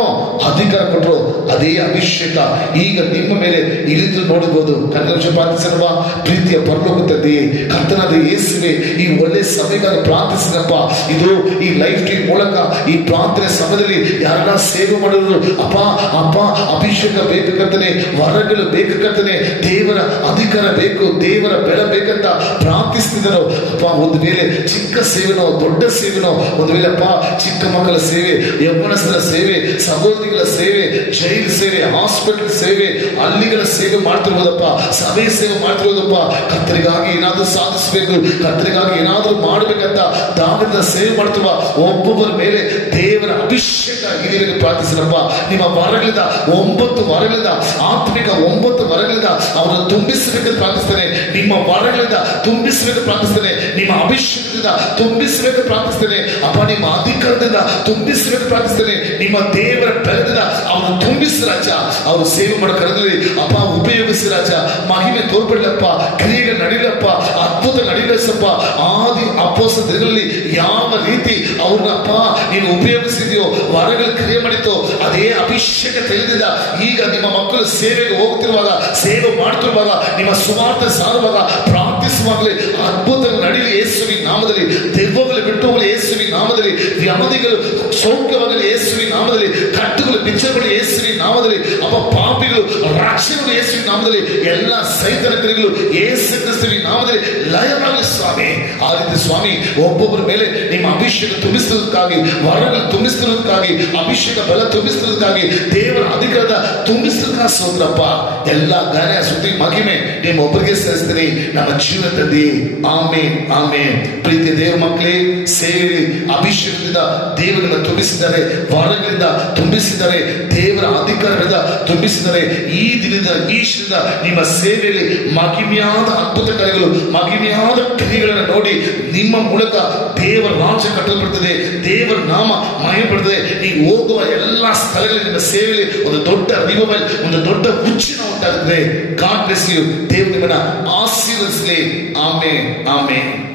ಅಧಿಕಾರ ಕೊಟ್ಟರು. ಅದೇ ಅಭಿಷೇಕ ಈಗ ನಿಮ್ಮ ಮೇಲೆ ಇಳಿದು ನೋಡಬಹುದು. ಕನ್ನಡ ಪ್ರಾರ್ಥಿಸಲ್ವಾ? ಪ್ರೀತಿಯ ಪರಲೋಕ ತಂದೆಯೇ, ಕರ್ತನಾದ ಯೇಸುವೆ, ಈ ಒಳ್ಳೆ ಸಮಯಕ್ಕಾಗಿ ಪ್ರಾರ್ಥಿಸಿದಪ್ಪ. ಇದು ಈ ಲೈಫ್ ಟೈಮ್ ಮೂಲಕ ಈ ಪ್ರಾರ್ಥನೆ ಸಮಯದಲ್ಲಿ ಯಾರನ್ನ ಸೇವೆ ಮಾಡೋರು ಅಪ್ಪ ಅಪ್ಪ ಅಭಿಷೇಕ ಬೇಕು ಕರ್ತನೆ, ವರಗಳು ಬೇಕು ಕರ್ತನೆ, ದೇವರ ಅಧಿಕಾರ ಬೇಕು, ದೇವರ ಬೆಲೆ ಬೇಕಂತ ಪ್ರಾರ್ಥಿಸ್ತಿದ್ರು ಅಪ್ಪ. ಒಂದು ವೇಳೆ ಚಿಕ್ಕ ಸೇವೆನೋ ದೊಡ್ಡ ಸೇವೆನೋ, ಒಂದು ವೇಳೆ ಅಪ್ಪ ಚಿಕ್ಕ ಮಕ್ಕಳ ಸೇವೆ, ಯೌವನಸ್ಥರ ಸೇವೆ, ಸಹೋದರಿಗಳ ಸೇವೆ, ಜೈಲ್ ಸೇವೆ, ಹಾಸ್ಪಿಟಲ್ ಸೇವೆ, ಹಳ್ಳಿಗಳ ಸೇವೆ ಮಾಡ್ತಿರ್ಬೋದಪ್ಪ, ಸಭೆ ಸೇವೆ ಮಾಡ್ತಿರೋದಪ್ಪ. ಕರ್ತರಿಗಾಗಿ ಏನಾದ್ರೂ ಸಾಧಿಸಬೇಕು, ಕರ್ತರಿಗಾಗಿ ಏನಾದ್ರೂ ಮಾಡ್ಬೇಕಂತ ದಾನದ ಸೇವೆ ಮಾಡ್ತಿರುವ ಒಬ್ಬೊಬ್ಬರ ಮೇಲೆ ದೇವರ ಅಭಿಷೇಕ ಇರಲಿಕ್ಕೆ ಪ್ರಾರ್ಥಿಸಿರಪ್ಪ. ನಿಮ್ಮ ವರಗಳಿಂದ 9 ವರಗಳಿಂದ, ಆತ್ಮಿಕ 9 ವರಗಳಿಂದ ಅವರನ್ನು ತುಂಬಿಸಬೇಕಂತ ಪ್ರಾರ್ಥಿಸ್ತೇನೆ. ನಿಮ್ಮ ವರಗಳಿಂದ ತುಂಬಿಸಬೇಕು ಪ್ರಾರ್ಥಿಸ್ತೇನೆ, ನಿಮ್ಮ ಅಭಿಷೇಕದಿಂದ ತುಂಬಿಸಬೇಕು ಪ್ರಾರ್ಥಿಸ್ತೇನೆ ಅಪ್ಪ, ನಿಮ್ಮ ಅಧಿಕಾರದಿಂದ ತುಂಬಿಸಬೇಕು ಪ್ರಾರ್ಥಿಸ್ತೇನೆ, ನಿಮ್ಮ ದೇವರ ಬೆಳದಿಂದ ಅವನು ತುಂಬಿಸಿ ರಾಜ. ಅವರು ಸೇವೆ ಮಾಡೋ ಕರದಲ್ಲಿ ಅಪ್ಪ ಉಪಯೋಗಿಸಿ ರಾಜ. ಮಹಿಮೆ ತೋರ್ಪಡಲಪ್ಪ, ಕ್ರಿಯೆಗಳು ನಡೀಲಪ್ಪ, ಅದ್ಭುತ ನಡೀಲಪ್ಪ. ಆದಿ ಅಪೊಸ್ತಲರ ದಿನಗಳಲ್ಲಿ ಯಾವ ರೀತಿ ಅವ್ರನ್ನಪ್ಪ ನೀನು ಉಪಯೋಗಿಸಿದೆಯೋ, ವರಗಳ ಕ್ರಿಯೆ ಮಾಡಿತ್ತು, ಅದೇ ಅಭಿಷೇಕ ತಿಳಿದಿದ್ದ ಈಗ ನಿಮ್ಮ ಮಕ್ಕಳು ಸೇವೆಗೆ ಹೋಗ್ತಿರುವಾಗ, ಸೇವೆ ಮಾಡ್ತಿರುವಾಗ, ನಿಮ್ಮ ಸುವಾರ್ತೆ ಸಾರುವಾಗ, ಪ್ರಾರ್ಥಿಸುವಾಗಲೇ ಅದ್ಭುತಗಳು ನಡೀಲಿ ಯೇಸುವಿನ ನಾಮದಲ್ಲಿ. ದೆವ್ವಗಳು ಬಿಟ್ಟು ಹೋಗಲಿ ಯೇಸುವಿನ ನಾಮದಲ್ಲಿ. ವ್ಯಾಧಿಗಳು ಸೌಖ್ಯವಾಗಲಿ ಯೇಸುವಿನ ನಾಮದಲ್ಲಿ. ಕಟ್ಟುಗಳು ಬಿಚ್ಚಗಳು ಯೇಸುವಿನ ನಾಮದಲ್ಲಿ. ಅಪ್ಪ ಪಾಪಿಗಳು ರಕ್ಷಣೆಗಳು ಯೇಸುವಿನ ನಾಮದಲ್ಲಿ. ಎಲ್ಲ ಸೈತಾನ ಕ್ರಿಯೆಗಳು ಯೇಸು ಕ್ರಿಸ್ತುವಿನ ನಾಮದಲ್ಲಿ ಲಯವಾಗಲಿ ಸ್ವಾಮಿ. ಆ ರೀತಿ ಸ್ವಾಮಿ ಒಬ್ಬೊಬ್ಬರ ಮೇಲೆ ನಿಮ್ಮ ಅಭಿಷೇಕ ತುಂಬಿಸುವುದಕ್ಕಾಗಿ, ವರಗಳು ತುಂಬಿಸುವುದಕ್ಕಾಗಿ, ಅಭಿಷೇಕ ಬಲ ತುಂಬಿಸುವುದಕ್ಕಾಗಿ, ದೇವರ ಅಧಿಕಾರದ ತುಂಬಿಸುವುದಕ್ಕಾಗಿ ಸೋದ್ರಪ್ಪ. ಎಲ್ಲ ಗಾನ ಸುದ್ದಿ ಮಹಿಮೆ ನಿಮ್ಮ ಒಬ್ಬರಿಗೆ ಸೇರಿಸ್ತೀನಿ ನಮ್ಮ ಜೀವನದಲ್ಲಿ. ಆಮೇನ್ ಆಮೇನ್. ಪ್ರೀತಿಯ ದೇವ ಮಕ್ಕಳೇ, ಸೇವೆಯಲ್ಲಿ ಅಭಿಷೇಕದಿಂದ ದೇವರನ್ನ ತುಂಬಿಸಿದ್ದಾರೆ, ವರಗಳಿಂದ ತುಂಬಿಸಿದ್ದಾರೆ, ದೇವರ ಅಧಿಕಾರಗಳಿಂದ ತುಂಬಿಸಿದ್ದಾರೆ. ಈ ದಿನದ ಈ ಕ್ಷಣದ ನಿಮ್ಮ ಸೇವೆಯಲ್ಲಿ ಮಹಿಮೆಯಾದ ಅದ್ಭುತ ಕಾರ್ಯಗಳು, ಮಹಿಮೆಯಾದ ಕ್ರಿಯೆಗಳನ್ನು ನೋಡಿ ನಿಮ್ಮ ಮೂಲಕ ದೇವರ ರಾಜ್ಯ ಕಟ್ಟಲ್ಪಡ್ತದೆ, ದೇವರ ನಾಮ ಮಹಿಮೆಪಡ್ತದೆ. ನೀವು ಹೋಗುವ ಎಲ್ಲಾ ಸ್ಥಳಗಳಲ್ಲಿ ನಿಮ್ಮ ಸೇವೆಯಲ್ಲಿ ಒಂದು ದೊಡ್ಡ ರಿವೈವಲ್, ಒಂದು ದೊಡ್ಡ ಉಚ್ಚಿನ ಉಂಟಾಗುತ್ತದೆ. God bless you. ದೇವರು ನಿಮ್ಮನ್ನ ಆಶೀರ್ವದಿಸಲಿ. Amen, amen.